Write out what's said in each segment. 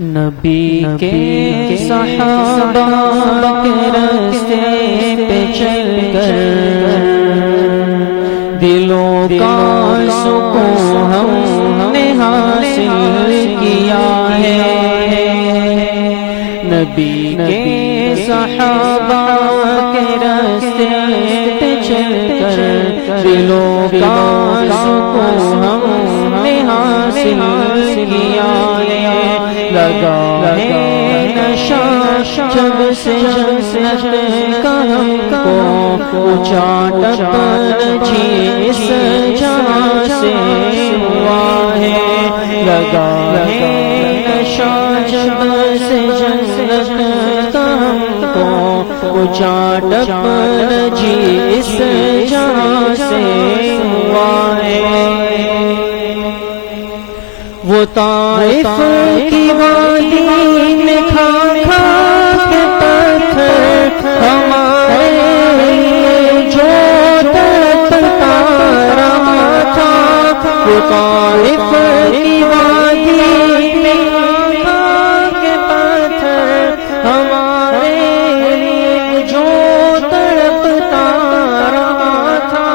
نبی کے صحابہ کے راستے پہ چل کر دلوں کا سکون ہم نے حاصل کیا ہے۔ نبی کے صحابہ کے راستے پہ چل کر دلوں کا سکون ہم نے حاصل کیا ہے۔ لگا ہے نشہ جب سے جنت کا ہم کو اونچا ٹپن جس جہاں سے ہوا ہے۔ لگا ہے نشہ جب سے جنت کا ہم کو اونچا ٹپن جس جہاں سے ہوا ہے۔ وہ طائف کی وادی میں کھا کھا کے پتھر ہمارے لیے جو تڑپتا رہا تھا۔ وہ طائف کی وادی میں کھا کے پتھر ہمارے لیے جو تڑپتا رہا تھا،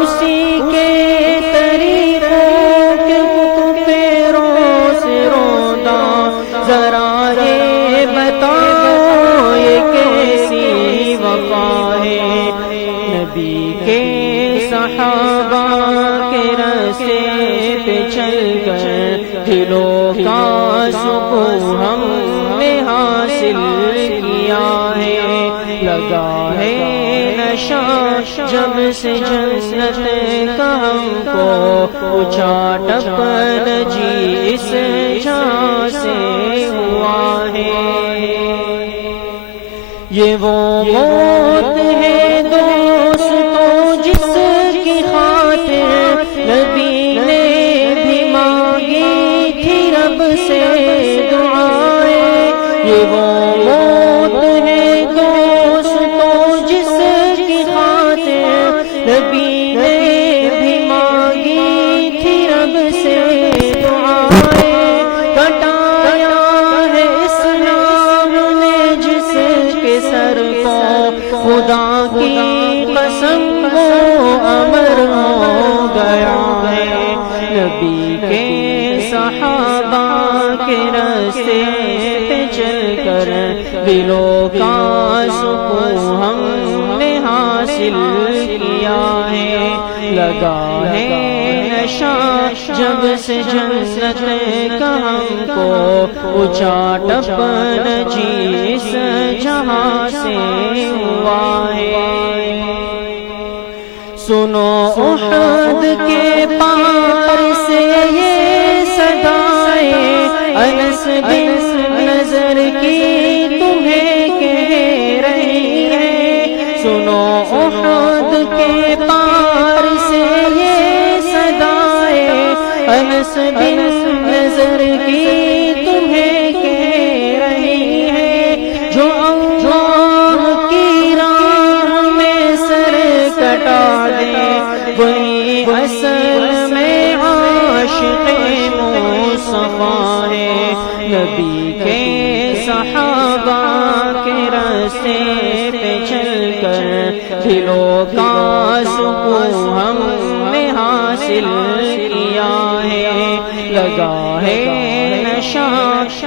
اسی کے صحابہ کے راستے پہ چل کر دلوں کا سکون ہم نے حاصل کیا ہے۔ لگا ہے نشہ جب سے جنت کا ہم کو اونچا ٹپن جس جہاں سے ہوا ہے۔ یہ وہ موت ہے نبی نے بھی مانگی تھی رب سے دعائیں۔ یہ وہ موت ہے دوستوں جس کی خاطر نبی نے بھی مانگی تھی رب سے دعائیں۔ کٹایا ہے اسلام نے جس کے سر کو، خدا کی قسم وہ امر ہو گیا ہے۔ نبی کے صحابہ کے راستے پہ چل کر دلوں کا سکون ہم نے حاصل کیا ہے۔ لگا ہے نشہ جب سے جنت کا ہم کو اونچا ٹپن جس جہاں سے ہوا ہے۔ سنو احد کے پار سے یہ صدائیں انس بن نضر کی تمہیں کہہ رہی ہے۔ سنو احد کے پار سے یہ صدائیں انس بن نضر کی تمہیں کہہ رہی ہے۔ جو اللہ کی راہ میں سر کٹا وہی اصل میں عاشق مصطفیٰ ہے۔ نبی کے صحابہ کے راستے پہ چل کر دلوں کا سکون ہم نے حاصل کیا ہے۔ لگا ہے نشہ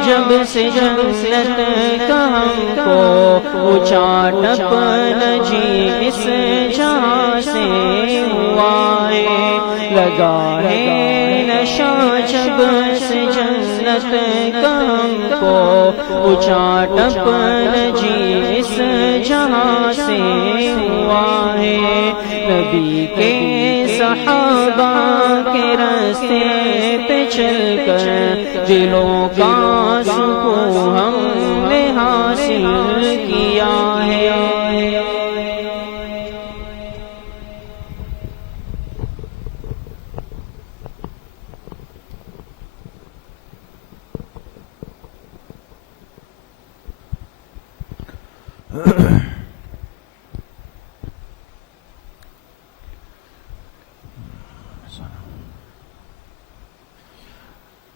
جب سے جنت کا ہم کو اونچا ٹپن جس جہاں سے ہوا ہے۔ لگا ہے نشہ جب سے جنت کا ہم کو اونچا ٹپن جس جہاں سے ہوا ہے۔ نبی کے صحابہ کے راستے پہ چل کر دلوں کا سکون ہم نے حاصل کیا ہے۔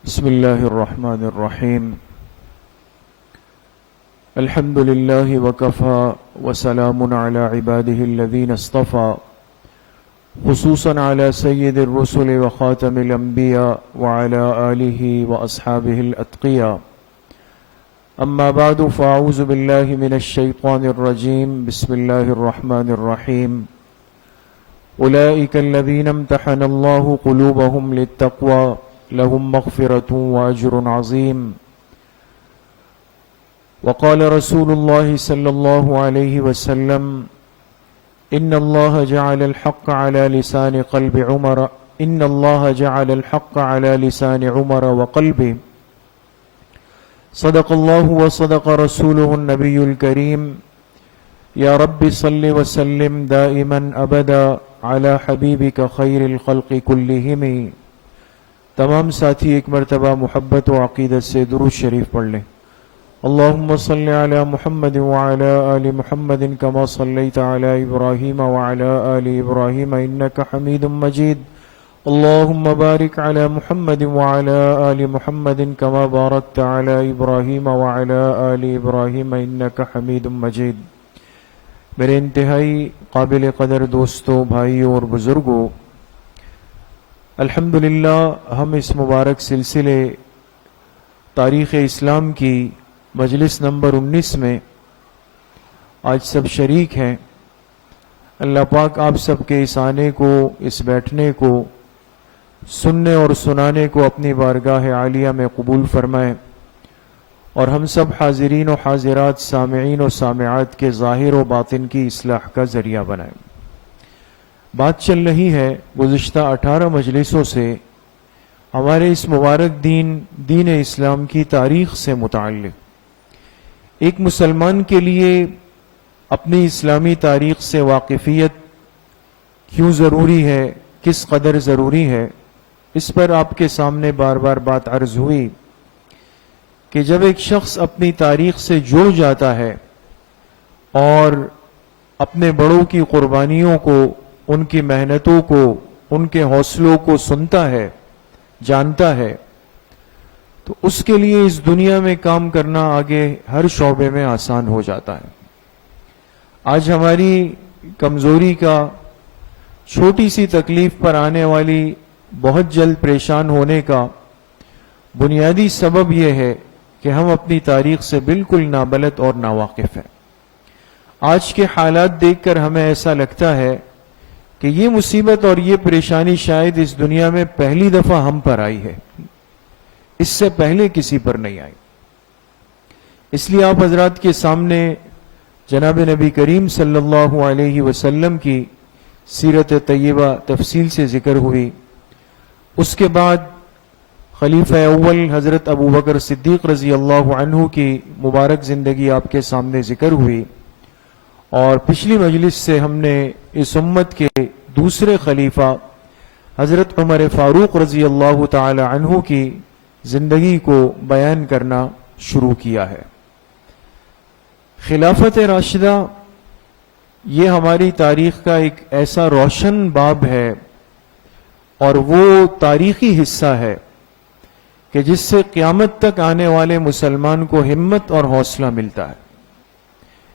بسم اللہ الرحمن الرحیم الحمد لله وكفى وسلام على عباده الذين اصطفى خصوصا على سيد الرسل وخاتم الأنبياء وعلى آله وأصحابه الأتقياء. أما بعد فأعوذ بالله من الشيطان الرجيم. بسم الله الرحمن الرحيم. أولئك الذين امتحن الله قلوبهم للتقوى لهم مغفرة وأجر عظيم. وقال رسول الله صلى الله عليه وسلم إن الله جعل الحق على لسان قلب عمر إن الله جعل الحق على لسان عمر وقلبه. صدق الله وصدق رسوله النبي الكريم. يا رب صل وسلم دائما أبدا على حبيبك خير الخلق كلهم. تمام ساتھی ایک مرتبہ محبت و عقیدت سے درود شریف پڑھ لیں. اللهم صل على محمد وعلى آل محمد كما صليت على إبراهيم وعلى آل إبراهيم إنك حميد مجيد. اللهم بارك على محمد وعلى آل محمد كما باركت على إبراهيم وعلى آل إبراهيم إنك حميد مجيد. میرے انتہائی قابل قدر دوستوں، بھائیوں اور بزرگوں، الحمدللہ ہم اس مبارک سلسلے تاریخ اسلام کی مجلس نمبر 19 میں آج سب شریک ہیں. اللہ پاک آپ سب کے اس آنے کو، اس بیٹھنے کو، سننے اور سنانے کو اپنی بارگاہ عالیہ میں قبول فرمائے اور ہم سب حاضرین و حاضرات، سامعین و سامعات کے ظاہر و باطن کی اصلاح کا ذریعہ بنائے. بات چل رہی ہے گزشتہ 18 مجلسوں سے ہمارے اس مبارک دین اسلام کی تاریخ سے متعلق. ایک مسلمان کے لیے اپنی اسلامی تاریخ سے واقفیت کیوں ضروری ہے، کس قدر ضروری ہے، اس پر آپ کے سامنے بار بار بات عرض ہوئی کہ جب ایک شخص اپنی تاریخ سے جڑ جاتا ہے اور اپنے بڑوں کی قربانیوں کو، ان کی محنتوں کو، ان کے حوصلوں کو سنتا ہے، جانتا ہے، تو اس کے لیے اس دنیا میں کام کرنا آگے ہر شعبے میں آسان ہو جاتا ہے. آج ہماری کمزوری کا، چھوٹی سی تکلیف پر آنے والی بہت جلد پریشان ہونے کا بنیادی سبب یہ ہے کہ ہم اپنی تاریخ سے بالکل نابلد اور ناواقف ہیں. آج کے حالات دیکھ کر ہمیں ایسا لگتا ہے کہ یہ مصیبت اور یہ پریشانی شاید اس دنیا میں پہلی دفعہ ہم پر آئی ہے، اس سے پہلے کسی پر نہیں آئی. اس لیے آپ حضرات کے سامنے جناب نبی کریم صلی اللہ علیہ وسلم کی سیرت طیبہ تفصیل سے ذکر ہوئی. اس کے بعد خلیفہ اول حضرت ابو بکر صدیق رضی اللہ عنہ کی مبارک زندگی آپ کے سامنے ذکر ہوئی، اور پچھلی مجلس سے ہم نے اس امت کے دوسرے خلیفہ حضرت عمر فاروق رضی اللہ تعالی عنہ کی زندگی کو بیان کرنا شروع کیا ہے. خلافت راشدہ یہ ہماری تاریخ کا ایک ایسا روشن باب ہے اور وہ تاریخی حصہ ہے کہ جس سے قیامت تک آنے والے مسلمان کو ہمت اور حوصلہ ملتا ہے.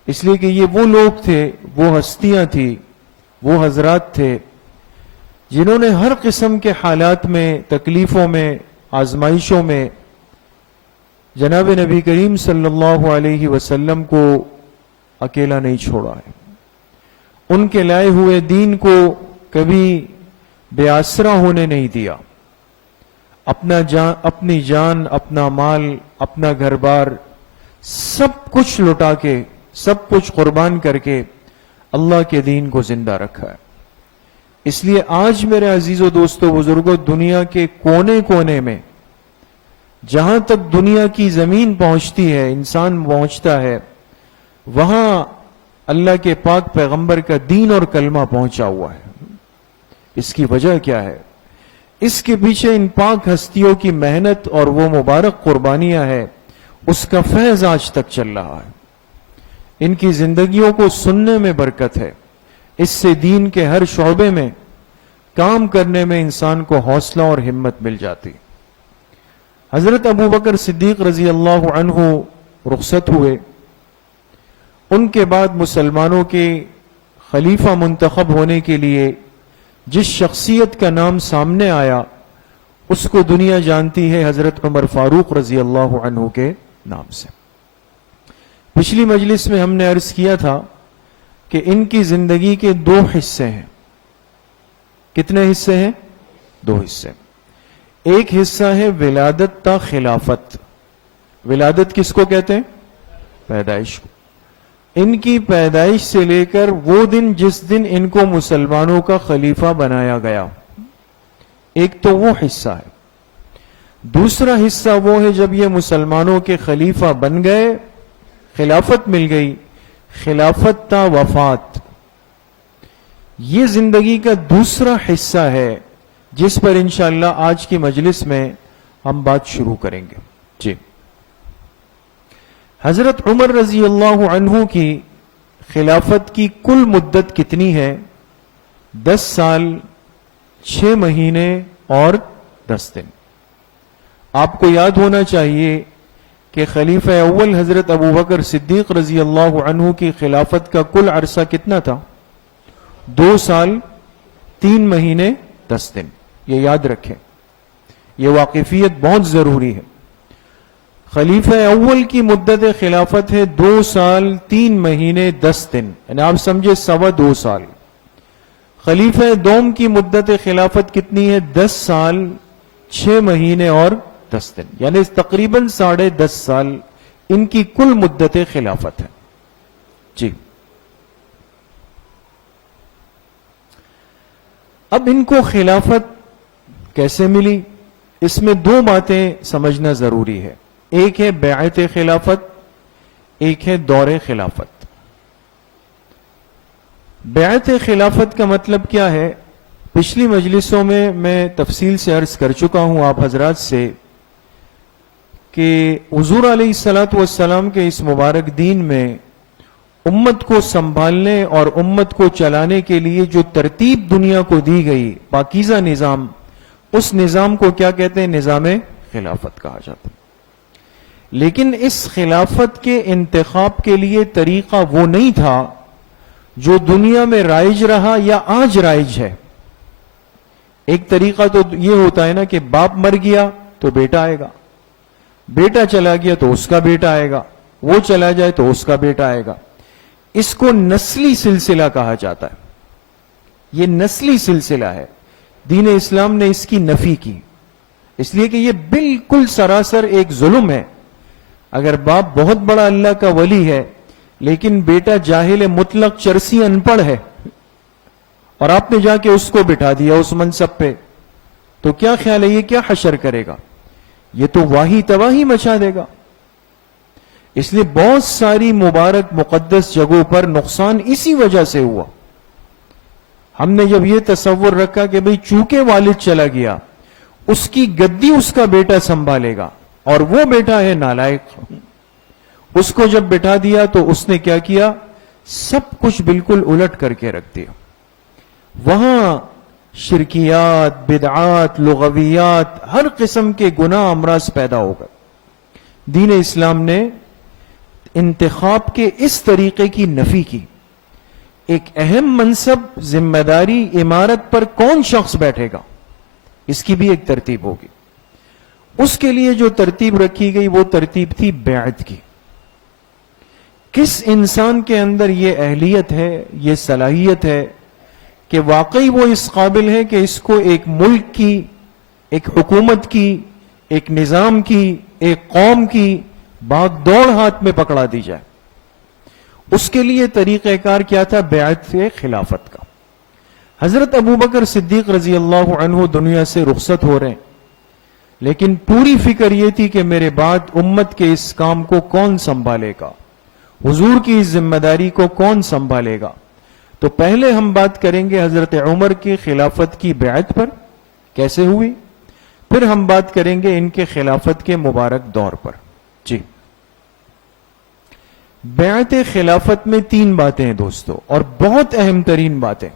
اس لیے کہ یہ وہ لوگ تھے، وہ ہستیاں تھیں، وہ حضرات تھے جنہوں نے ہر قسم کے حالات میں، تکلیفوں میں، آزمائشوں میں جناب نبی کریم صلی اللہ علیہ وسلم کو اکیلا نہیں چھوڑا ہے. ان کے لائے ہوئے دین کو کبھی بے آسرا ہونے نہیں دیا. اپنی جان، اپنا مال، اپنا گھر بار سب کچھ لٹا کے، سب کچھ قربان کر کے اللہ کے دین کو زندہ رکھا ہے. اس لیے آج میرے عزیز و دوستو بزرگوں، دنیا کے کونے کونے میں جہاں تک دنیا کی زمین پہنچتی ہے، انسان پہنچتا ہے، وہاں اللہ کے پاک پیغمبر کا دین اور کلمہ پہنچا ہوا ہے. اس کی وجہ کیا ہے؟ اس کے پیچھے ان پاک ہستیوں کی محنت اور وہ مبارک قربانیاں ہیں، اس کا فیض آج تک چل رہا ہے. ان کی زندگیوں کو سننے میں برکت ہے. اس سے دین کے ہر شعبے میں کام کرنے میں انسان کو حوصلہ اور ہمت مل جاتی. حضرت ابو بکر صدیق رضی اللہ عنہ رخصت ہوئے ان کے بعد مسلمانوں کے خلیفہ منتخب ہونے کے لیے جس شخصیت کا نام سامنے آیا اس کو دنیا جانتی ہے حضرت عمر فاروق رضی اللہ عنہ کے نام سے۔ پچھلی مجلس میں ہم نے عرض کیا تھا کہ ان کی زندگی کے 2 حصے ہیں۔ کتنے حصے ہیں؟ 2 حصے۔ ایک حصہ ہے ولادت تا خلافت۔ ولادت کس کو کہتے ہیں؟ پیدائش کو۔ ان کی پیدائش سے لے کر وہ دن جس دن ان کو مسلمانوں کا خلیفہ بنایا گیا، ایک تو وہ حصہ ہے۔ دوسرا حصہ وہ ہے جب یہ مسلمانوں کے خلیفہ بن گئے، خلافت مل گئی، خلافت تا وفات۔ یہ زندگی کا دوسرا حصہ ہے جس پر انشاءاللہ آج کی مجلس میں ہم بات شروع کریں گے۔ جی، حضرت عمر رضی اللہ عنہ کی خلافت کی کل مدت کتنی ہے؟ 10 سال 6 مہینے اور 10 دن۔ آپ کو یاد ہونا چاہیے کہ خلیفہ اول حضرت ابو بکر صدیق رضی اللہ عنہ کی خلافت کا کل عرصہ کتنا تھا؟ 2 سال 3 مہینے 10 دن۔ یہ یاد رکھیں، یہ واقفیت بہت ضروری ہے۔ خلیفہ اول کی مدت خلافت ہے 2 سال 3 مہینے 10 دن، یعنی آپ سمجھے 2.25 سال۔ خلیفہ دوم کی مدت خلافت کتنی ہے؟ 10 سال 6 مہینے اور 10 دن، یعنی تقریباً 10.5 سال ان کی کل مدت خلافت ہے۔ جی، اب ان کو خلافت کیسے ملی؟ اس میں 2 باتیں سمجھنا ضروری ہے۔ ایک ہے بیعت خلافت، ایک ہے دور خلافت۔ بیعت خلافت کا مطلب کیا ہے؟ پچھلی مجلسوں میں تفصیل سے عرض کر چکا ہوں آپ حضرات سے کہ حضور علیہ الصلوۃ والسلام کے اس مبارک دین میں امت کو سنبھالنے اور امت کو چلانے کے لیے جو ترتیب دنیا کو دی گئی، پاکیزہ نظام، اس نظام کو کیا کہتے ہیں؟ نظام خلافت کہا جاتا ہے۔ لیکن اس خلافت کے انتخاب کے لیے طریقہ وہ نہیں تھا جو دنیا میں رائج رہا یا آج رائج ہے۔ ایک طریقہ تو یہ ہوتا ہے نا کہ باپ مر گیا تو بیٹا آئے گا، بیٹا چلا گیا تو اس کا بیٹا آئے گا، وہ چلا جائے تو اس کا بیٹا آئے گا۔ اس کو نسلی سلسلہ کہا جاتا ہے۔ یہ نسلی سلسلہ ہے، دین اسلام نے اس کی نفی کی، اس لیے کہ یہ بالکل سراسر ایک ظلم ہے۔ اگر باپ بہت بڑا اللہ کا ولی ہے لیکن بیٹا جاہل مطلق چرسی ان پڑھ ہے اور آپ نے جا کے اس کو بٹھا دیا اس منصب پہ، تو کیا خیال ہے یہ کیا حشر کرے گا؟ یہ تو واہی تباہی مچا دے گا۔ اس لیے بہت ساری مبارک مقدس جگہوں پر نقصان اسی وجہ سے ہوا۔ ہم نے جب یہ تصور رکھا کہ بھئی چونکہ والد چلا گیا، اس کی گدی اس کا بیٹا سنبھالے گا، اور وہ بیٹا ہے نالائق، اس کو جب بٹھا دیا تو اس نے کیا کیا؟ سب کچھ بالکل الٹ کر کے رکھ دیا۔ وہاں شرکیات، بدعات، لغویات، ہر قسم کے گناہ امراض پیدا ہو گئے۔ دین اسلام نے انتخاب کے اس طریقے کی نفی کی۔ ایک اہم منصب، ذمہ داری، امارت پر کون شخص بیٹھے گا، اس کی بھی ایک ترتیب ہوگی۔ اس کے لیے جو ترتیب رکھی گئی وہ ترتیب تھی بیعت کی۔ کس انسان کے اندر یہ اہلیت ہے، یہ صلاحیت ہے کہ واقعی وہ اس قابل ہے کہ اس کو ایک ملک کی، ایک حکومت کی، ایک نظام کی، ایک قوم کی باغ دوڑ ہاتھ میں پکڑا دی جائے؟ اس کے لیے طریقہ کار کیا تھا؟ بیعت خلافت کا۔ حضرت ابو بکر صدیق رضی اللہ عنہ دنیا سے رخصت ہو رہے ہیں، لیکن پوری فکر یہ تھی کہ میرے بعد امت کے اس کام کو کون سنبھالے گا، حضور کی اس ذمہ داری کو کون سنبھالے گا؟ تو پہلے ہم بات کریں گے حضرت عمر کی خلافت کی بیعت پر کیسے ہوئی، پھر ہم بات کریں گے ان کے خلافت کے مبارک دور پر۔ جی، بیعت خلافت میں 3 باتیں ہیں دوستو، اور بہت اہم ترین باتیں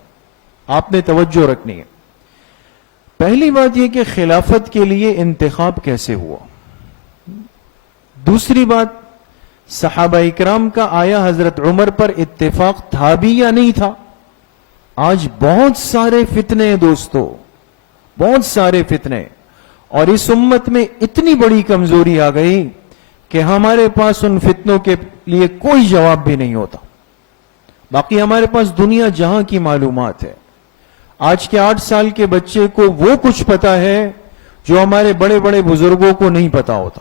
آپ نے توجہ رکھنی ہے۔ پہلی بات یہ کہ خلافت کے لیے انتخاب کیسے ہوا۔ دوسری بات، صحابہ اکرام کا آیا حضرت عمر پر اتفاق تھا بھی یا نہیں تھا؟ آج بہت سارے فتنے ہیں دوستو، بہت سارے فتنے، اور اس امت میں اتنی بڑی کمزوری آ گئی کہ ہمارے پاس ان فتنوں کے لیے کوئی جواب بھی نہیں ہوتا۔ باقی ہمارے پاس دنیا جہاں کی معلومات ہے۔ آج کے 8 سال کے بچے کو وہ کچھ پتا ہے جو ہمارے بڑے بڑے بزرگوں کو نہیں پتا ہوتا۔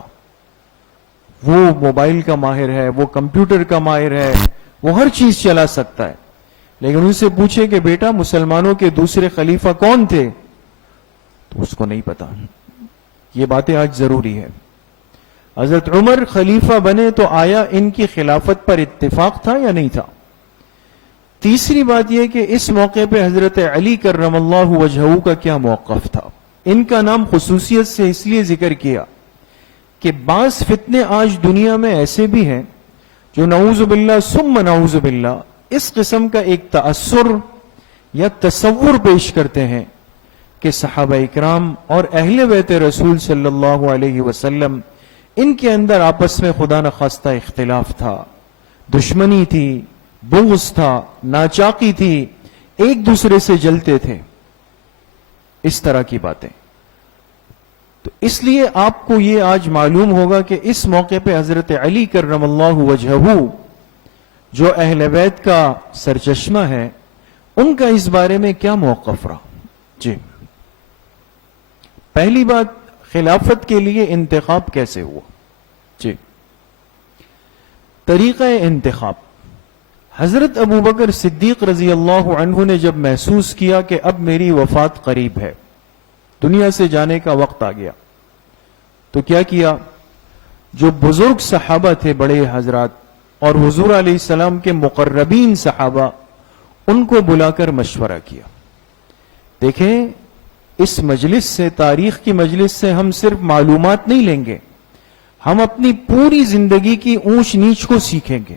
وہ موبائل کا ماہر ہے، وہ کمپیوٹر کا ماہر ہے، وہ ہر چیز چلا سکتا ہے، لیکن ان سے پوچھے کہ بیٹا مسلمانوں کے دوسرے خلیفہ کون تھے، تو اس کو نہیں پتا۔ یہ باتیں آج ضروری ہے۔ حضرت عمر خلیفہ بنے تو آیا ان کی خلافت پر اتفاق تھا یا نہیں تھا؟ تیسری بات یہ کہ اس موقع پہ حضرت علی کرم اللہ وجہہ کا کیا موقف تھا؟ ان کا نام خصوصیت سے اس لیے ذکر کیا کہ بعض فتنے آج دنیا میں ایسے بھی ہیں جو نعوذ باللہ ثم نعوذ باللہ اس قسم کا ایک تأثر یا تصور پیش کرتے ہیں کہ صحابہ اکرام اور اہل بیت رسول صلی اللہ علیہ وسلم ان کے اندر آپس میں خدا نخواستہ اختلاف تھا، دشمنی تھی، بغض تھا، ناچاقی تھی، ایک دوسرے سے جلتے تھے، اس طرح کی باتیں۔ تو اس لیے آپ کو یہ آج معلوم ہوگا کہ اس موقع پہ حضرت علی کرم اللہ وجہہ جو اہل بیت کا سرچشمہ ہے، ان کا اس بارے میں کیا موقف رہا۔ جی، پہلی بات، خلافت کے لیے انتخاب کیسے ہوا؟ جی، طریقہ انتخاب، حضرت ابو بکر صدیق رضی اللہ عنہ نے جب محسوس کیا کہ اب میری وفات قریب ہے، دنیا سے جانے کا وقت آ گیا، تو کیا کیا؟ جو بزرگ صحابہ تھے، بڑے حضرات اور حضور علیہ السلام کے مقربین صحابہ، ان کو بلا کر مشورہ کیا۔ دیکھیں، اس مجلس سے، تاریخ کی مجلس سے ہم صرف معلومات نہیں لیں گے، ہم اپنی پوری زندگی کی اونچ نیچ کو سیکھیں گے۔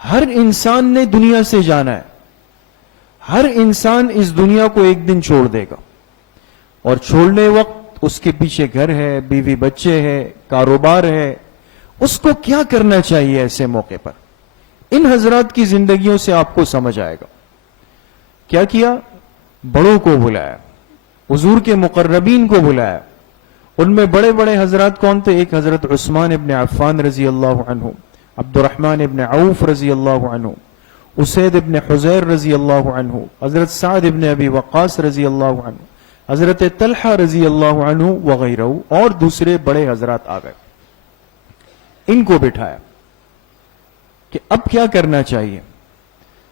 ہر انسان نے دنیا سے جانا ہے، ہر انسان اس دنیا کو ایک دن چھوڑ دے گا، اور چھوڑنے وقت اس کے پیچھے گھر ہے، بیوی بچے ہے، کاروبار ہے، اس کو کیا کرنا چاہیے ایسے موقع پر؟ ان حضرات کی زندگیوں سے آپ کو سمجھ آئے گا۔ کیا کیا؟ بڑوں کو بلایا، حضور کے مقربین کو بلایا۔ ان میں بڑے بڑے حضرات کون تھے؟ ایک حضرت عثمان ابن عفان رضی اللہ عنہ، عبد الرحمن ابن عوف رضی اللہ عنہ، اسید ابن حزیر رضی اللہ عنہ، حضرت سعد ابن ابی وقاص رضی اللہ عنہ، حضرت طلحہ رضی اللہ عنہ وغیرہ، اور دوسرے بڑے حضرات آ گئے۔ ان کو بٹھایا کہ اب کیا کرنا چاہیے؟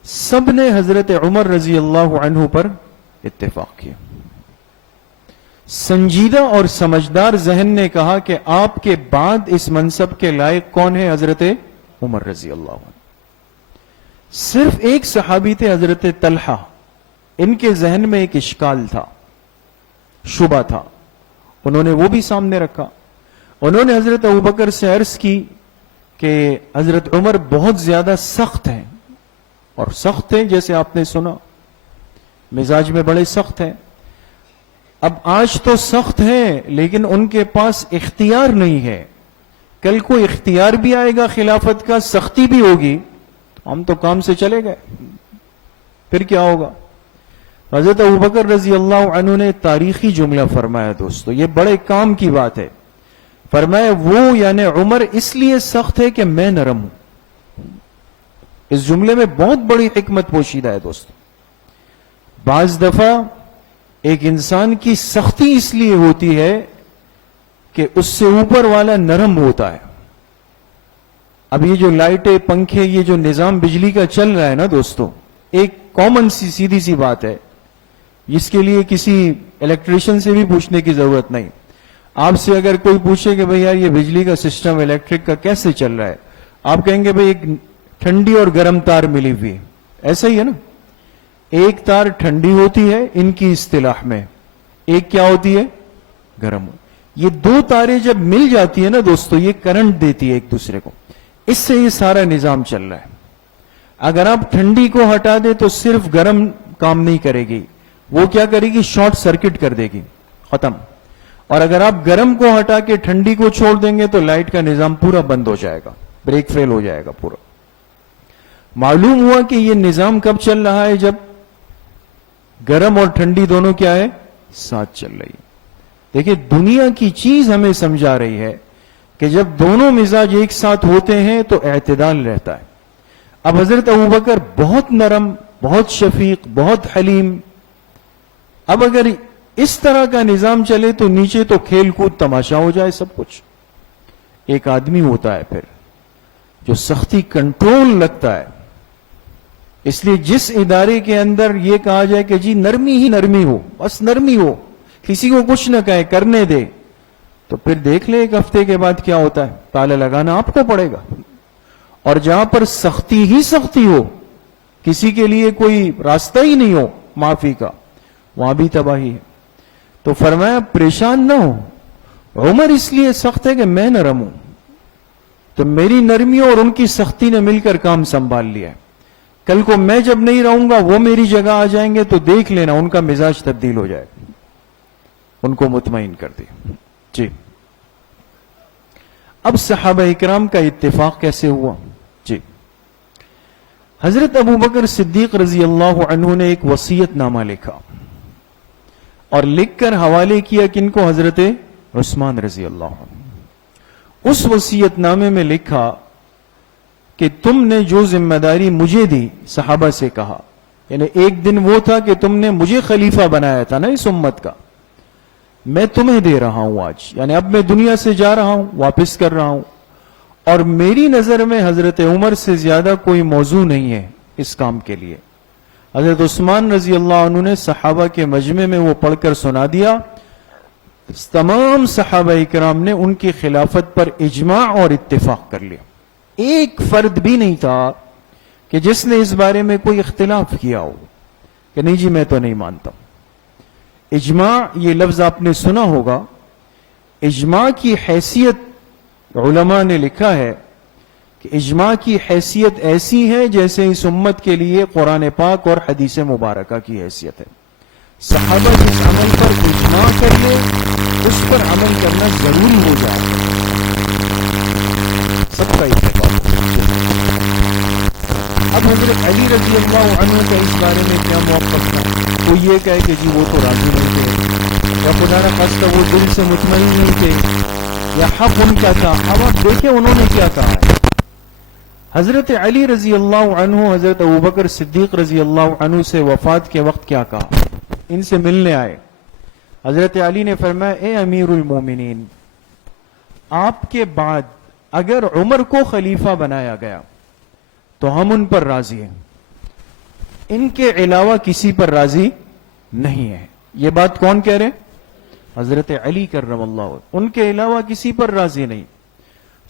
سب نے حضرت عمر رضی اللہ عنہ پر اتفاق کیا۔ سنجیدہ اور سمجھدار ذہن نے کہا کہ آپ کے بعد اس منصب کے لائق کون ہے؟ حضرت عمر رضی اللہ عنہ۔ صرف ایک صحابی تھے حضرت طلحہ، ان کے ذہن میں ایک اشکال تھا، شبہ تھا، انہوں نے وہ بھی سامنے رکھا۔ انہوں نے حضرت ابوبکر سے عرض کی کہ حضرت عمر بہت زیادہ سخت ہیں، اور سخت ہیں جیسے آپ نے سنا، مزاج میں بڑے سخت ہیں۔ اب آج تو سخت ہیں لیکن ان کے پاس اختیار نہیں ہے، کل کو اختیار بھی آئے گا خلافت کا، سختی بھی ہوگی، ہم تو کام سے چلے گئے، پھر کیا ہوگا؟ حضرت ابوبکر رضی اللہ عنہ نے تاریخی جملہ فرمایا، دوستو یہ بڑے کام کی بات ہے، فرمایا وہ یعنی عمر اس لیے سخت ہے کہ میں نرم ہوں۔ اس جملے میں بہت بڑی حکمت پوشیدہ ہے دوستو۔ بعض دفعہ ایک انسان کی سختی اس لیے ہوتی ہے کہ اس سے اوپر والا نرم ہوتا ہے۔ اب یہ جو لائٹیں، پنکھے، یہ جو نظام بجلی کا چل رہا ہے نا دوستو، ایک کامن سی سیدھی سی بات ہے، جس کے لیے کسی الیکٹریشین سے بھی پوچھنے کی ضرورت نہیں۔ آپ سے اگر کوئی پوچھے کہ بھئی یار یہ بجلی کا سسٹم الیکٹرک کا کیسے چل رہا ہے، آپ کہیں گے بھئی ایک ٹھنڈی اور گرم تار ملی ہوئی ہے، ایسا ہی ہے نا؟ ایک تار ٹھنڈی ہوتی ہے ان کی اصطلاح میں، ایک کیا ہوتی ہے؟ گرم۔ یہ دو تاریں جب مل جاتی ہیں نا دوستو، یہ کرنٹ دیتی ہے ایک دوسرے کو، اس سے یہ سارا نظام چل رہا ہے۔ اگر آپ ٹھنڈی کو ہٹا دیں تو صرف گرم کام نہیں کرے گی، وہ کیا کرے گی؟ شارٹ سرکٹ کر دے گی، ختم۔ اور اگر آپ گرم کو ہٹا کے ٹھنڈی کو چھوڑ دیں گے تو لائٹ کا نظام پورا بند ہو جائے گا، بریک فیل ہو جائے گا پورا. معلوم ہوا کہ یہ نظام کب چل رہا ہے؟ جب گرم اور ٹھنڈی دونوں کیا ہے؟ ساتھ چل رہی ہے. دیکھیں دنیا کی چیز ہمیں سمجھا رہی ہے کہ جب دونوں مزاج ایک ساتھ ہوتے ہیں تو اعتدال رہتا ہے. اب حضرت ابوبکر بہت نرم، بہت شفیق، بہت حلیم. اب اگر اس طرح کا نظام چلے تو نیچے تو کھیل کود تماشا ہو جائے سب کچھ. ایک آدمی ہوتا ہے پھر جو سختی کنٹرول لگتا ہے. اس لیے جس ادارے کے اندر یہ کہا جائے کہ جی نرمی ہی نرمی ہو، بس نرمی ہو، کسی کو کچھ نہ کہے، کرنے دے، تو پھر دیکھ لے ایک ہفتے کے بعد کیا ہوتا ہے. تالا لگانا آپ کو پڑے گا. اور جہاں پر سختی ہی سختی ہو، کسی کے لیے کوئی راستہ ہی نہیں ہو معافی کا، وہاں بھی تباہی ہے. تو فرمایا پریشان نہ ہو. عمر اس لیے سخت ہے کہ میں نرم ہوں، تو میری نرمی اور ان کی سختی نے مل کر کام سنبھال لیا ہے. کل کو میں جب نہیں رہوں گا وہ میری جگہ آ جائیں گے تو دیکھ لینا ان کا مزاج تبدیل ہو جائے گا. ان کو مطمئن کر دے. جی اب صحابہ اکرام کا اتفاق کیسے ہوا؟ جی حضرت ابوبکر صدیق رضی اللہ عنہ نے ایک وصیت نامہ لکھا اور لکھ کر حوالے کیا کن کو؟ حضرت عثمان رضی اللہ عنہ. اس وصیت نامے میں لکھا کہ تم نے جو ذمہ داری مجھے دی، صحابہ سے کہا، یعنی ایک دن وہ تھا کہ تم نے مجھے خلیفہ بنایا تھا نا اس امت کا، میں تمہیں دے رہا ہوں آج. یعنی اب میں دنیا سے جا رہا ہوں، واپس کر رہا ہوں، اور میری نظر میں حضرت عمر سے زیادہ کوئی موضوع نہیں ہے اس کام کے لیے. حضرت عثمان رضی اللہ عنہ نے صحابہ کے مجمع میں وہ پڑھ کر سنا دیا. تمام صحابہ اکرام نے ان کی خلافت پر اجماع اور اتفاق کر لیا. ایک فرد بھی نہیں تھا کہ جس نے اس بارے میں کوئی اختلاف کیا ہو کہ نہیں جی میں تو نہیں مانتا. اجماع یہ لفظ آپ نے سنا ہوگا. اجماع کی حیثیت علماء نے لکھا ہے کہ اجماع کی حیثیت ایسی ہے جیسے اس امت کے لیے قرآن پاک اور حدیث مبارکہ کی حیثیت ہے. صحابہ جس عمل پر اجماع کر لے اس پر عمل کرنا ضروری ہو جائے. سب کا اتفاق. اب حضرت علی رضی اللہ عنہ کا اس بارے میں کیا موقف تھا؟ کوئی یہ کہے کہ جی وہ تو راضی نہیں تھے، یا خدا نہ خواستہ وہ دل سے مطمئن نہیں تھے، یا حق ان کا تھا. اب آپ دیکھیں انہوں نے کیا کہا ہے. حضرت علی رضی اللہ عنہ حضرت ابوبکر صدیق رضی اللہ عنہ سے وفات کے وقت کیا کہا؟ ان سے ملنے آئے. حضرت علی نے فرمایا اے امیر المومنین، آپ کے بعد اگر عمر کو خلیفہ بنایا گیا تو ہم ان پر راضی ہیں، ان کے علاوہ کسی پر راضی نہیں ہے. یہ بات کون کہہ رہے؟ حضرت علی کرم اللہ وجہہ. ان کے علاوہ کسی پر راضی نہیں.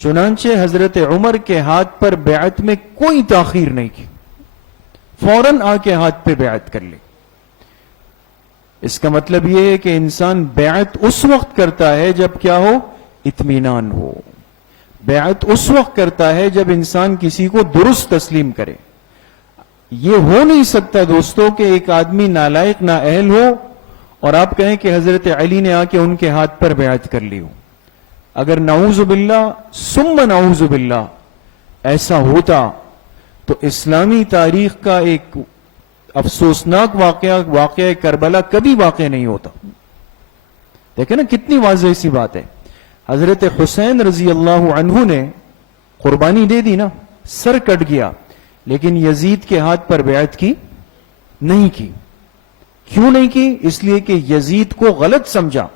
چنانچہ حضرت عمر کے ہاتھ پر بیعت میں کوئی تاخیر نہیں کی، فوراً آ کے ہاتھ پہ بیعت کر لی. اس کا مطلب یہ ہے کہ انسان بیعت اس وقت کرتا ہے جب کیا ہو؟ اطمینان ہو. بیعت اس وقت کرتا ہے جب انسان کسی کو درست تسلیم کرے. یہ ہو نہیں سکتا دوستو کہ ایک آدمی نالائق نااہل ہو اور آپ کہیں کہ حضرت علی نے آ کے ان کے ہاتھ پر بیعت کر لی ہو. اگر نعوذ باللہ ثم نعوذ باللہ ایسا ہوتا تو اسلامی تاریخ کا ایک افسوسناک واقعہ کربلا کبھی واقع نہیں ہوتا. دیکھیں نا کتنی واضح سی بات ہے. حضرت حسین رضی اللہ عنہ نے قربانی دے دی نا، سر کٹ گیا، لیکن یزید کے ہاتھ پر بیعت کی نہیں کی. کیوں نہیں کی؟ اس لیے کہ یزید کو غلط سمجھا،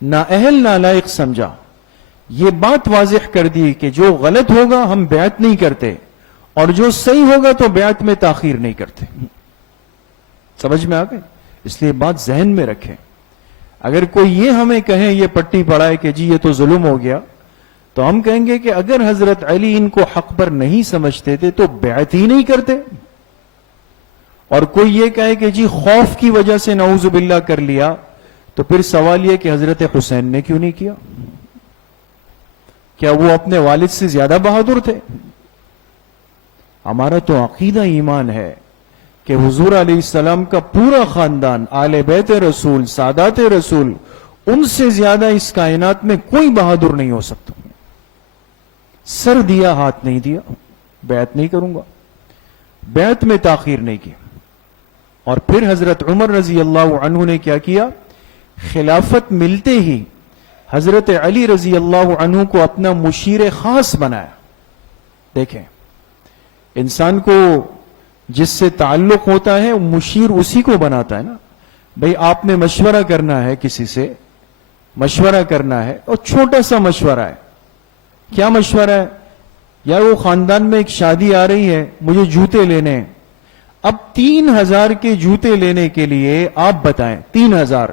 نااہل نالائق سمجھا. یہ بات واضح کر دی کہ جو غلط ہوگا ہم بیعت نہیں کرتے اور جو صحیح ہوگا تو بیعت میں تاخیر نہیں کرتے. سمجھ میں آ گئے؟ اس لیے بات ذہن میں رکھیں. اگر کوئی یہ ہمیں کہے، یہ پٹی پڑھائے کہ جی یہ تو ظلم ہو گیا، تو ہم کہیں گے کہ اگر حضرت علی ان کو حق پر نہیں سمجھتے تھے تو بیعت ہی نہیں کرتے. اور کوئی یہ کہے کہ جی خوف کی وجہ سے نعوذ باللہ کر لیا، تو پھر سوال یہ کہ حضرت حسین نے کیوں نہیں کیا؟ کیا وہ اپنے والد سے زیادہ بہادر تھے؟ ہمارا تو عقیدہ ایمان ہے کہ حضور علیہ السلام کا پورا خاندان، آل بیت رسول، سادات رسول، ان سے زیادہ اس کائنات میں کوئی بہادر نہیں ہو سکتا. سر دیا ہاتھ نہیں دیا، بیعت نہیں کروں گا، بیعت میں تاخیر نہیں کی۔ اور پھر حضرت عمر رضی اللہ عنہ نے کیا کیا؟ خلافت ملتے ہی حضرت علی رضی اللہ عنہ کو اپنا مشیر خاص بنایا۔ دیکھیں، انسان کو جس سے تعلق ہوتا ہے مشیر اسی کو بناتا ہے نا۔ بھئی آپ نے مشورہ کرنا ہے، کسی سے مشورہ کرنا ہے، اور چھوٹا سا مشورہ ہے۔ کیا مشورہ ہے؟ یار وہ خاندان میں ایک شادی آ رہی ہے، مجھے جوتے لینے ہیں۔ اب 3000 کے جوتے لینے کے لیے آپ بتائیں، 3000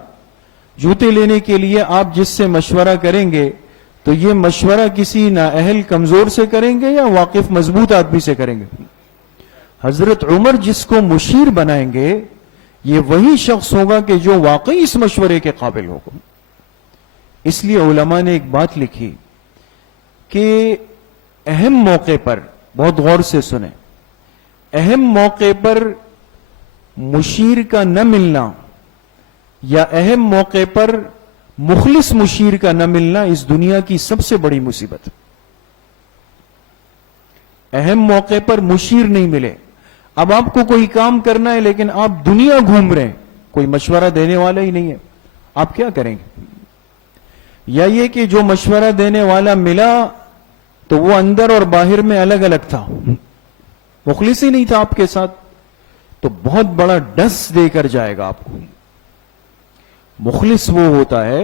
جوتے لینے کے لیے آپ جس سے مشورہ کریں گے تو یہ مشورہ کسی نااہل کمزور سے کریں گے یا واقف مضبوط آدمی سے کریں گے؟ حضرت عمر جس کو مشیر بنائیں گے یہ وہی شخص ہوگا کہ جو واقعی اس مشورے کے قابل ہوگا۔ اس لیے علماء نے ایک بات لکھی کہ اہم موقع پر، بہت غور سے سنیں، اہم موقع پر مشیر کا نہ ملنا یا اہم موقع پر مخلص مشیر کا نہ ملنا اس دنیا کی سب سے بڑی مصیبت۔ اہم موقع پر مشیر نہیں ملے، اب آپ کو کوئی کام کرنا ہے لیکن آپ دنیا گھوم رہے ہیں، کوئی مشورہ دینے والا ہی نہیں ہے، آپ کیا کریں گے؟ یا یہ کہ جو مشورہ دینے والا ملا تو وہ اندر اور باہر میں الگ الگ تھا، مخلص ہی نہیں تھا آپ کے ساتھ، تو بہت بڑا ڈس دے کر جائے گا آپ کو۔ مخلص وہ ہوتا ہے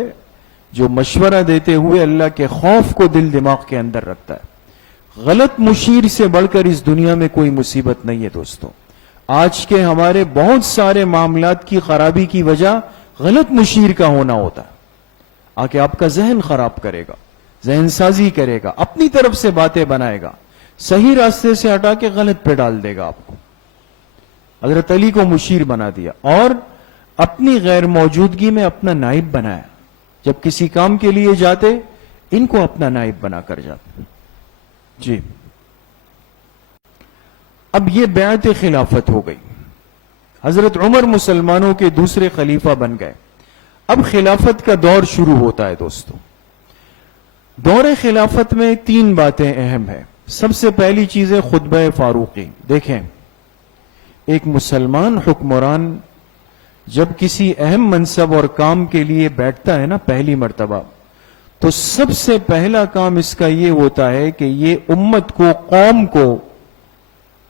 جو مشورہ دیتے ہوئے اللہ کے خوف کو دل دماغ کے اندر رکھتا ہے۔ غلط مشیر سے بڑھ کر اس دنیا میں کوئی مصیبت نہیں ہے دوستو۔ آج کے ہمارے بہت سارے معاملات کی خرابی کی وجہ غلط مشیر کا ہونا ہوتا ہے۔ آ کے آپ کا ذہن خراب کرے گا، ذہن سازی کرے گا، اپنی طرف سے باتیں بنائے گا، صحیح راستے سے ہٹا کے غلط پہ ڈال دے گا آپ کو۔ حضرت علی کو مشیر بنا دیا اور اپنی غیر موجودگی میں اپنا نائب بنایا۔ جب کسی کام کے لیے جاتے ان کو اپنا نائب بنا کر جاتے۔ جی، اب یہ بیعت خلافت ہو گئی، حضرت عمر مسلمانوں کے دوسرے خلیفہ بن گئے۔ اب خلافت کا دور شروع ہوتا ہے دوستو۔ دور خلافت میں 3 باتیں اہم ہیں۔ سب سے پہلی چیز ہے خطبہ فاروقی۔ دیکھیں، ایک مسلمان حکمران جب کسی اہم منصب اور کام کے لیے بیٹھتا ہے نا پہلی مرتبہ، تو سب سے پہلا کام اس کا یہ ہوتا ہے کہ یہ امت کو، قوم کو،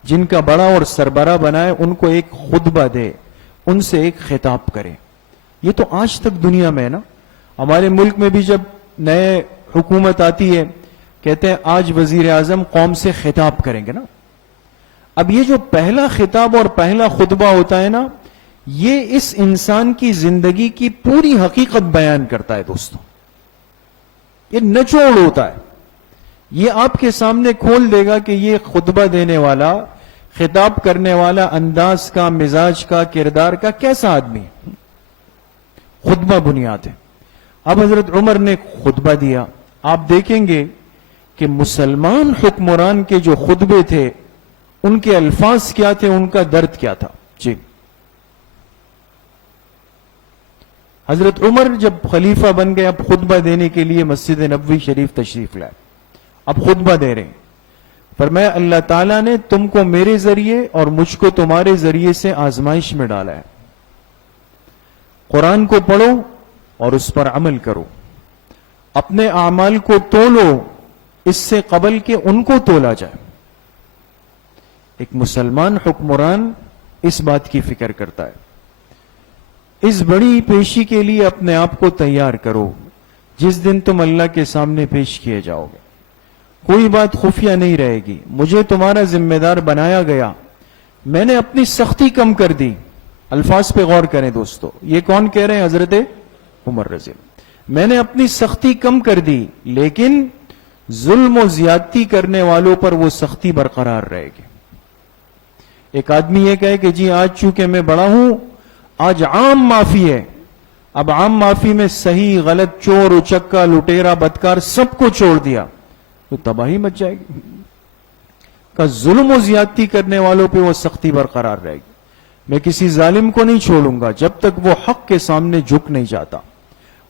جن کا بڑا اور سربراہ بنائے، ان کو ایک خطبہ دے، ان سے ایک خطاب کرے۔ یہ تو آج تک دنیا میں ہے نا، ہمارے ملک میں بھی جب نئے حکومت آتی ہے کہتے ہیں آج وزیر اعظم قوم سے خطاب کریں گے نا۔ اب یہ جو پہلا خطاب اور پہلا خطبہ ہوتا ہے نا، یہ اس انسان کی زندگی کی پوری حقیقت بیان کرتا ہے دوستو۔ یہ نچوڑ ہوتا ہے، یہ آپ کے سامنے کھول دے گا کہ یہ خطبہ دینے والا، خطاب کرنے والا انداز کا، مزاج کا، کردار کا کیسا آدمی ہے۔ خطبہ بنیاد ہے۔ اب حضرت عمر نے خطبہ دیا۔ آپ دیکھیں گے کہ مسلمان حکمران کے جو خطبے تھے ان کے الفاظ کیا تھے، ان کا درد کیا تھا۔ جی، حضرت عمر جب خلیفہ بن گئے، اب خطبہ دینے کے لیے مسجد نبوی شریف تشریف لائے، اب خطبہ دے رہے ہیں۔ فرمایا اللہ تعالیٰ نے تم کو میرے ذریعے اور مجھ کو تمہارے ذریعے سے آزمائش میں ڈالا ہے۔ قرآن کو پڑھو اور اس پر عمل کرو، اپنے اعمال کو تولو اس سے قبل کہ ان کو تولا جائے۔ ایک مسلمان حکمران اس بات کی فکر کرتا ہے۔ اس بڑی پیشی کے لیے اپنے آپ کو تیار کرو جس دن تم اللہ کے سامنے پیش کیے جاؤ گے۔ کوئی بات خفیہ نہیں رہے گی، مجھے تمہارا ذمہ دار بنایا گیا، میں نے اپنی سختی کم کر دی۔ الفاظ پہ غور کریں دوستو، یہ کون کہہ رہے ہیں؟ حضرت عمر رضی اللہ۔ میں نے اپنی سختی کم کر دی لیکن ظلم و زیادتی کرنے والوں پر وہ سختی برقرار رہے گی۔ ایک آدمی یہ کہے کہ جی آج چونکہ میں بڑا ہوں، آج عام معافی ہے، اب عام معافی میں صحیح غلط، چور اچکا، لٹیرا بدکار سب کو چھوڑ دیا تو تباہی مچ جائے گی۔ کہ ظلم و زیادتی کرنے والوں پہ وہ سختی برقرار رہے گی۔ میں کسی ظالم کو نہیں چھوڑوں گا جب تک وہ حق کے سامنے جھک نہیں جاتا،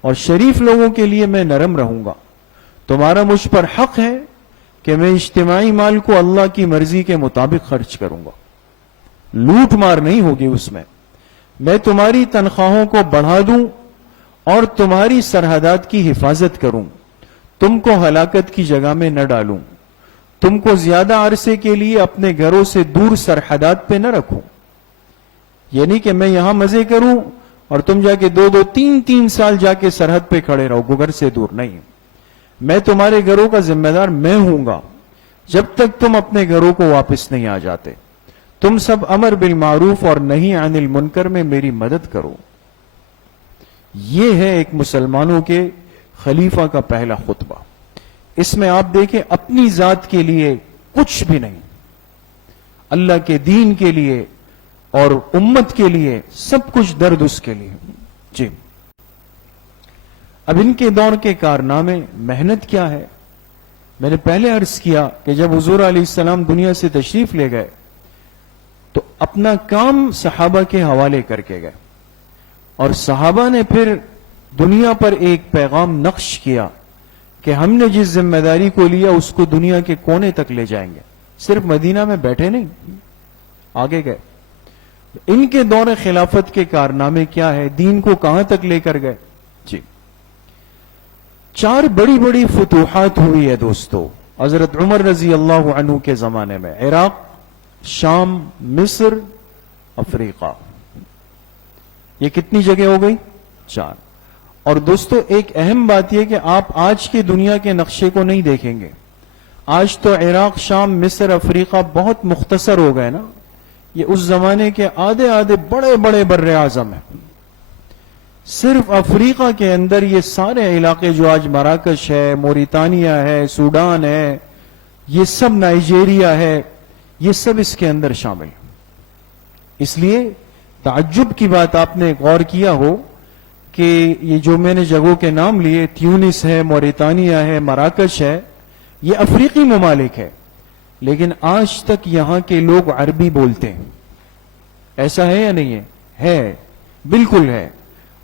اور شریف لوگوں کے لیے میں نرم رہوں گا۔ تمہارا مجھ پر حق ہے، کہ میں اجتماعی مال کو اللہ کی مرضی کے مطابق خرچ کروں گا، لوٹ مار نہیں ہوگی اس میں تمہاری تنخواہوں کو بڑھا دوں اور تمہاری سرحدات کی حفاظت کروں، تم کو ہلاکت کی جگہ میں نہ ڈالوں، تم کو زیادہ عرصے کے لیے اپنے گھروں سے دور سرحدات پہ نہ رکھوں، یعنی کہ میں یہاں مزے کروں اور تم جا کے 2-3 سال جا کے سرحد پہ کھڑے رہو، گھر سے دور نہیں، میں تمہارے گھروں کا ذمہ دار میں ہوں گا جب تک تم اپنے گھروں کو واپس نہیں آ جاتے، تم سب امر بالمعروف اور نہی عن المنکر میں میری مدد کرو۔ یہ ہے ایک مسلمانوں کے خلیفہ کا پہلا خطبہ۔ اس میں آپ دیکھیں اپنی ذات کے لیے کچھ بھی نہیں، اللہ کے دین کے لیے اور امت کے لیے سب کچھ، درد اس کے لیے۔ جی اب ان کے دور کے کارنامے، محنت کیا ہے؟ میں نے پہلے عرض کیا کہ جب حضور علیہ السلام دنیا سے تشریف لے گئے تو اپنا کام صحابہ کے حوالے کر کے گئے، اور صحابہ نے پھر دنیا پر ایک پیغام نقش کیا کہ ہم نے جس ذمہ داری کو لیا اس کو دنیا کے کونے تک لے جائیں گے، صرف مدینہ میں بیٹھے نہیں، آگے گئے۔ ان کے دور خلافت کے کارنامے کیا ہے؟ دین کو کہاں تک لے کر گئے؟ جی 4 بڑی بڑی فتوحات ہوئی ہے دوستو حضرت عمر رضی اللہ عنہ کے زمانے میں، عراق، شام، مصر، افریقہ، یہ کتنی جگہ ہو گئی؟ 4۔ اور دوستو ایک اہم بات یہ کہ آپ آج کی دنیا کے نقشے کو نہیں دیکھیں گے، آج تو عراق، شام، مصر، افریقہ بہت مختصر ہو گئے نا، یہ اس زمانے کے آدھے بڑے بڑے بر اعظم ہیں۔ صرف افریقہ کے اندر یہ سارے علاقے جو آج مراکش ہے، موریتانیہ ہے، سوڈان ہے، یہ سب نائجیریا ہے، یہ سب اس کے اندر شامل ہیں۔ اس لیے تعجب کی بات آپ نے غور کیا ہو کہ یہ جو میں نے جگہوں کے نام لیے، تیونس ہے، موریتانیہ ہے، مراکش ہے، یہ افریقی ممالک ہے، لیکن آج تک یہاں کے لوگ عربی بولتے ہیں۔ ایسا ہے یا نہیں ہے؟ ہے، بالکل ہے۔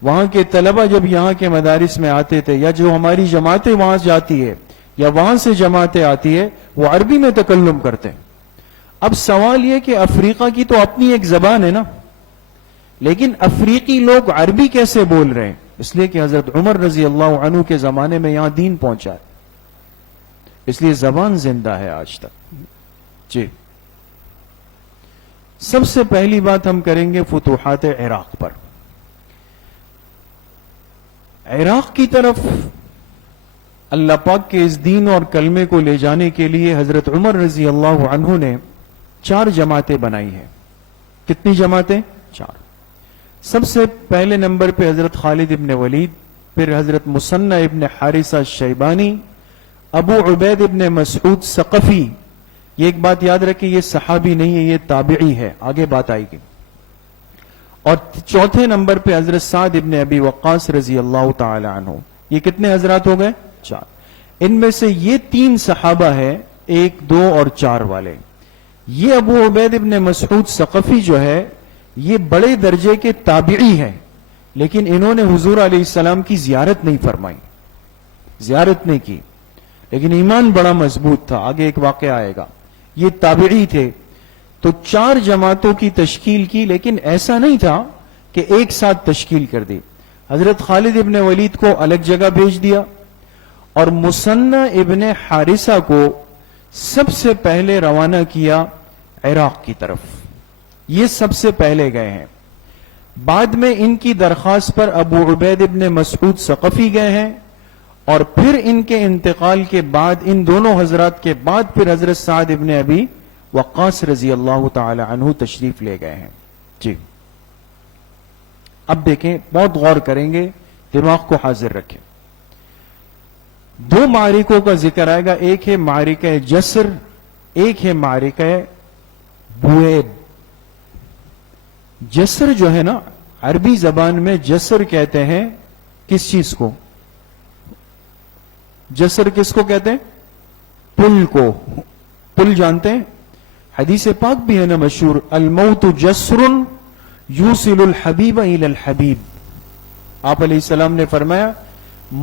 وہاں کے طلبہ جب یہاں کے مدارس میں آتے تھے، یا جو ہماری جماعتیں وہاں جاتی ہے یا وہاں سے جماعتیں آتی ہے، وہ عربی میں تکلم کرتے ہیں۔ اب سوال یہ کہ افریقہ کی تو اپنی ایک زبان ہے نا، لیکن افریقی لوگ عربی کیسے بول رہے ہیں؟ اس لیے کہ حضرت عمر رضی اللہ عنہ کے زمانے میں یہاں دین پہنچا ہے، اس لیے زبان زندہ ہے آج تک۔ جی سب سے پہلی بات ہم کریں گے فتوحات عراق پر۔ عراق کی طرف اللہ پاک کے اس دین اور کلمے کو لے جانے کے لیے حضرت عمر رضی اللہ عنہ نے 4 جماعتیں بنائی ہیں۔ کتنی جماعتیں؟ 4۔ سب سے پہلے نمبر پہ حضرت خالد ابن ولید، پھر حضرت مثنى ابن حارثہ شیبانی، ابو عبید ابن مسعود ثقفی۔ یہ ایک بات یاد رکھیں، یہ صحابی نہیں ہے، یہ تابعی ہے، آگے بات آئے گی۔ اور چوتھے نمبر پہ حضرت سعد ابن ابی وقاص رضی اللہ تعالی عنہ۔ یہ کتنے حضرات ہو گئے؟ 4۔ ان میں سے یہ 3 صحابہ ہے، 1، 2 اور 4 والے۔ یہ ابو عبید ابن مسعود ثقفی جو ہے یہ بڑے درجے کے تابعی ہیں، لیکن انہوں نے حضور علیہ السلام کی زیارت نہیں فرمائی، زیارت نہیں کی، لیکن ایمان بڑا مضبوط تھا، آگے ایک واقعہ آئے گا۔ یہ تابعی تھے، تو 4 جماعتوں کی تشکیل کی، لیکن ایسا نہیں تھا کہ ایک ساتھ تشکیل کر دی۔ حضرت خالد ابن ولید کو الگ جگہ بھیج دیا، اور مثنى ابن حارثہ کو سب سے پہلے روانہ کیا عراق کی طرف، یہ سب سے پہلے گئے ہیں۔ بعد میں ان کی درخواست پر ابو عبید ابن مسعود ثقفی گئے ہیں، اور پھر ان کے انتقال کے بعد، ان دونوں حضرات کے بعد، پھر حضرت سعد ابن ابی وقاص رضی اللہ تعالی عنہ تشریف لے گئے ہیں۔ جی اب دیکھیں، بہت غور کریں گے، دماغ کو حاضر رکھیں۔ 2 معرکوں کا ذکر آئے گا، ایک ہے معرکہ جسر، ایک ہے معرکہ بوید۔ جسر جو ہے نا، عربی زبان میں جسر کہتے ہیں کس چیز کو؟ جسر کس کو کہتے ہیں؟ پل کو۔ پل جانتے ہیں؟ حدیث پاک بھی ہے نا مشہور، الموت جسر یوصل الحبیب الی الحبیب۔ آپ علیہ السلام نے فرمایا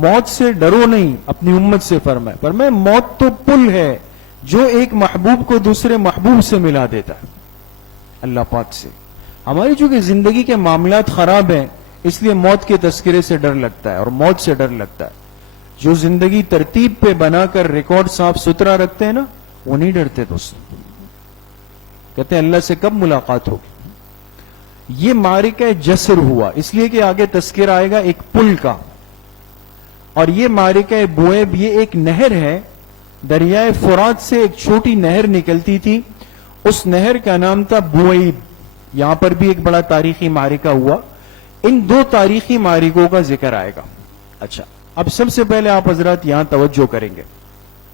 موت سے ڈرو نہیں، اپنی امت سے فرمایا موت تو پل ہے جو ایک محبوب کو دوسرے محبوب سے ملا دیتا ہے اللہ پاک سے. ہماری چونکہ زندگی کے معاملات خراب ہیں اس لیے موت کے تذکرے سے ڈر لگتا ہے اور موت سے ڈر لگتا ہے. جو زندگی ترتیب پہ بنا کر ریکارڈ صاف ستھرا رکھتے ہیں نا وہ نہیں ڈرتے دوست. کہتے ہیں اللہ سے کب ملاقات ہوگی. یہ معرکہ جسر ہوا اس لیے کہ آگے تذکرہ آئے گا ایک پل کا, اور یہ معرکہ بوئب یہ ایک نہر ہے. دریائے فرات سے ایک چھوٹی نہر نکلتی تھی, اس نہر کا نام تھا بوئب. یہاں پر بھی ایک بڑا تاریخی معرکہ ہوا. ان دو تاریخی معرکوں کا ذکر آئے گا. اچھا, اب سب سے پہلے آپ حضرات یہاں توجہ کریں گے.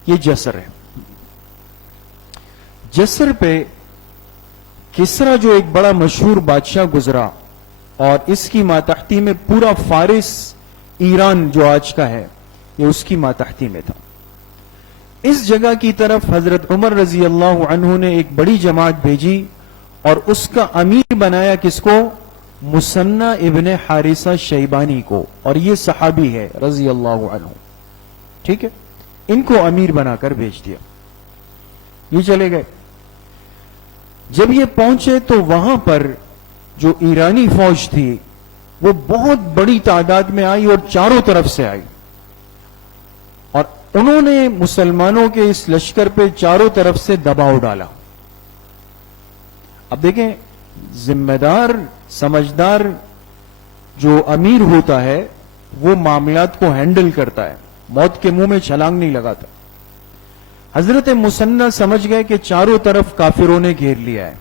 یہ جسر ہے. جسر پہ کسرا جو ایک بڑا مشہور بادشاہ گزرا, اور اس کی ماتحتی میں پورا فارس ایران جو آج کا ہے یہ اس کی ماتحتی میں تھا. اس جگہ کی طرف حضرت عمر رضی اللہ عنہ نے ایک بڑی جماعت بھیجی اور اس کا امیر بنایا کس کو؟ مثنى ابن حارثہ شیبانی کو, اور یہ صحابی ہے رضی اللہ عنہ. ٹھیک ہے, ان کو امیر بنا کر بھیج دیا. یہ چلے گئے. جب یہ پہنچے تو وہاں پر جو ایرانی فوج تھی وہ بہت بڑی تعداد میں آئی اور چاروں طرف سے آئی, اور انہوں نے مسلمانوں کے اس لشکر پہ چاروں طرف سے دباؤ ڈالا. اب دیکھیں, ذمہ دار سمجھدار جو امیر ہوتا ہے وہ معاملات کو ہینڈل کرتا ہے, موت کے منہ میں چھلانگ نہیں لگاتا. حضرت مثنى سمجھ گئے کہ چاروں طرف کافروں نے گھیر لیا ہے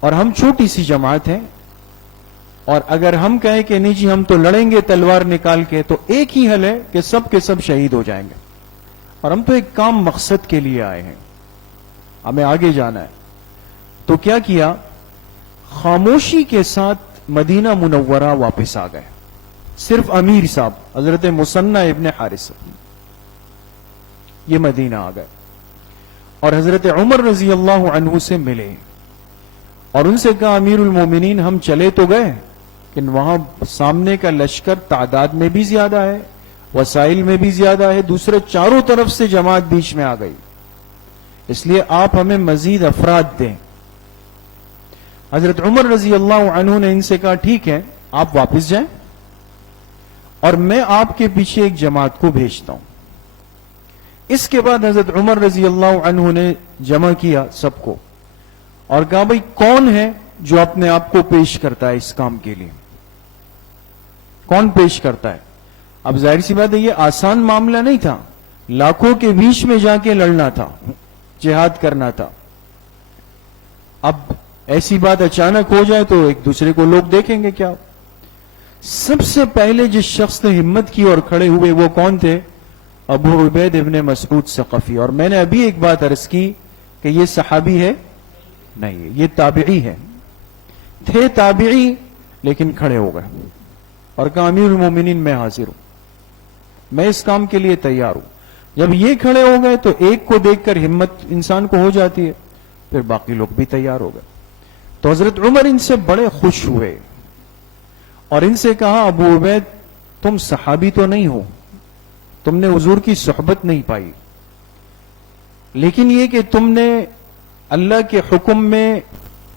اور ہم چھوٹی سی جماعت ہیں, اور اگر ہم کہیں کہ نہیں جی ہم تو لڑیں گے تلوار نکال کے تو ایک ہی حل ہے کہ سب کے سب شہید ہو جائیں گے, اور ہم تو ایک کام مقصد کے لیے آئے ہیں, ہمیں آگے جانا ہے. تو کیا کیا؟ خاموشی کے ساتھ مدینہ منورہ واپس آ گئے. صرف امیر صاحب حضرت مثنى ابن حارثہ یہ مدینہ آ گئے اور حضرت عمر رضی اللہ عنہ سے ملے اور ان سے کہا امیر المومنین ہم چلے تو گئے لیکن وہاں سامنے کا لشکر تعداد میں بھی زیادہ ہے, وسائل میں بھی زیادہ ہے, دوسرے چاروں طرف سے جماعت بیچ میں آ گئی, اس لیے آپ ہمیں مزید افراد دیں. حضرت عمر رضی اللہ عنہ نے ان سے کہا ٹھیک ہے آپ واپس جائیں اور میں آپ کے پیچھے ایک جماعت کو بھیجتا ہوں. اس کے بعد حضرت عمر رضی اللہ عنہ نے جمع کیا سب کو اور کہا بھائی کون ہے جو اپنے آپ کو پیش کرتا ہے اس کام کے لیے؟ کون پیش کرتا ہے؟ اب ظاہر سی بات ہے یہ آسان معاملہ نہیں تھا, لاکھوں کے بیچ میں جا کے لڑنا تھا, جہاد کرنا تھا. اب ایسی بات اچانک ہو جائے تو ایک دوسرے کو لوگ دیکھیں گے کیا. سب سے پہلے جس شخص نے ہمت کی اور کھڑے ہوئے وہ کون تھے؟ ابو عبید ابن مسعود ثقفی. اور میں نے ابھی ایک بات عرض کی کہ یہ صحابی ہے نہیں, یہ تابعی ہے. تھے تابعی لیکن کھڑے ہو گئے اور کہا امیر المومنین میں حاضر ہوں, میں اس کام کے لیے تیار ہوں. جب یہ کھڑے ہو گئے تو ایک کو دیکھ کر ہمت انسان کو ہو جاتی ہے, پھر باقی لوگ بھی تیار ہو گئے. تو حضرت عمر ان سے بڑے خوش ہوئے اور ان سے کہا ابو عبید تم صحابی تو نہیں ہو, تم نے حضور کی صحبت نہیں پائی, لیکن یہ کہ تم نے اللہ کے حکم میں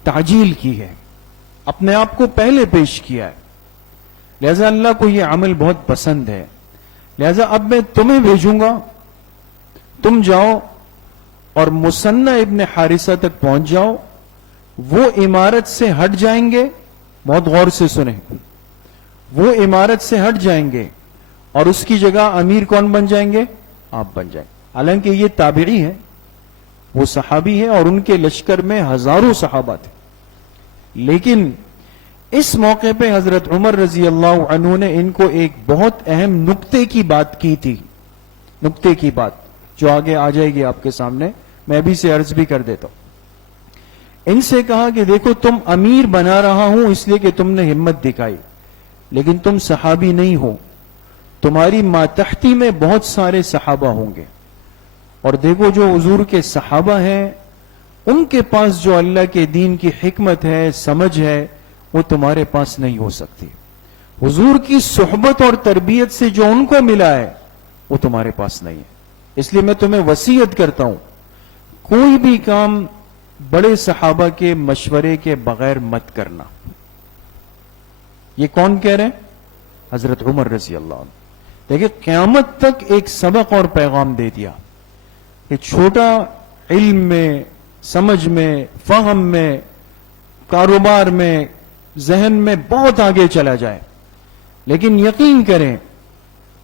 تعجیل کی ہے, اپنے آپ کو پہلے پیش کیا ہے, لہذا اللہ کو یہ عمل بہت پسند ہے. لہذا اب میں تمہیں بھیجوں گا, تم جاؤ اور مثنى ابن حارثہ تک پہنچ جاؤ. وہ عمارت سے ہٹ جائیں گے, بہت غور سے سنیں, وہ عمارت سے ہٹ جائیں گے اور اس کی جگہ امیر کون بن جائیں گے؟ آپ بن جائیں. حالانکہ یہ تابعی ہے, وہ صحابی ہے اور ان کے لشکر میں ہزاروں صحابہ تھے, لیکن اس موقع پہ حضرت عمر رضی اللہ عنہ نے ان کو ایک بہت اہم نقطے کی بات کی تھی. نقطے کی بات جو آگے آ جائے گی آپ کے سامنے, میں ابھی سے عرض بھی کر دیتا ہوں. ان سے کہا کہ دیکھو تم امیر بنا رہا ہوں اس لیے کہ تم نے ہمت دکھائی, لیکن تم صحابی نہیں ہو, تمہاری ماتحتی میں بہت سارے صحابہ ہوں گے, اور دیکھو جو حضور کے صحابہ ہیں ان کے پاس جو اللہ کے دین کی حکمت ہے, سمجھ ہے, وہ تمہارے پاس نہیں ہو سکتی. حضور کی صحبت اور تربیت سے جو ان کو ملا ہے وہ تمہارے پاس نہیں ہے. اس لیے میں تمہیں وصیت کرتا ہوں کوئی بھی کام بڑے صحابہ کے مشورے کے بغیر مت کرنا. یہ کون کہہ رہے ہیں؟ حضرت عمر رضی اللہ عنہ. دیکھیں قیامت تک ایک سبق اور پیغام دے دیا کہ چھوٹا علم میں، سمجھ میں، فہم میں، کاروبار میں، ذہن میں بہت آگے چلا جائے، لیکن یقین کریں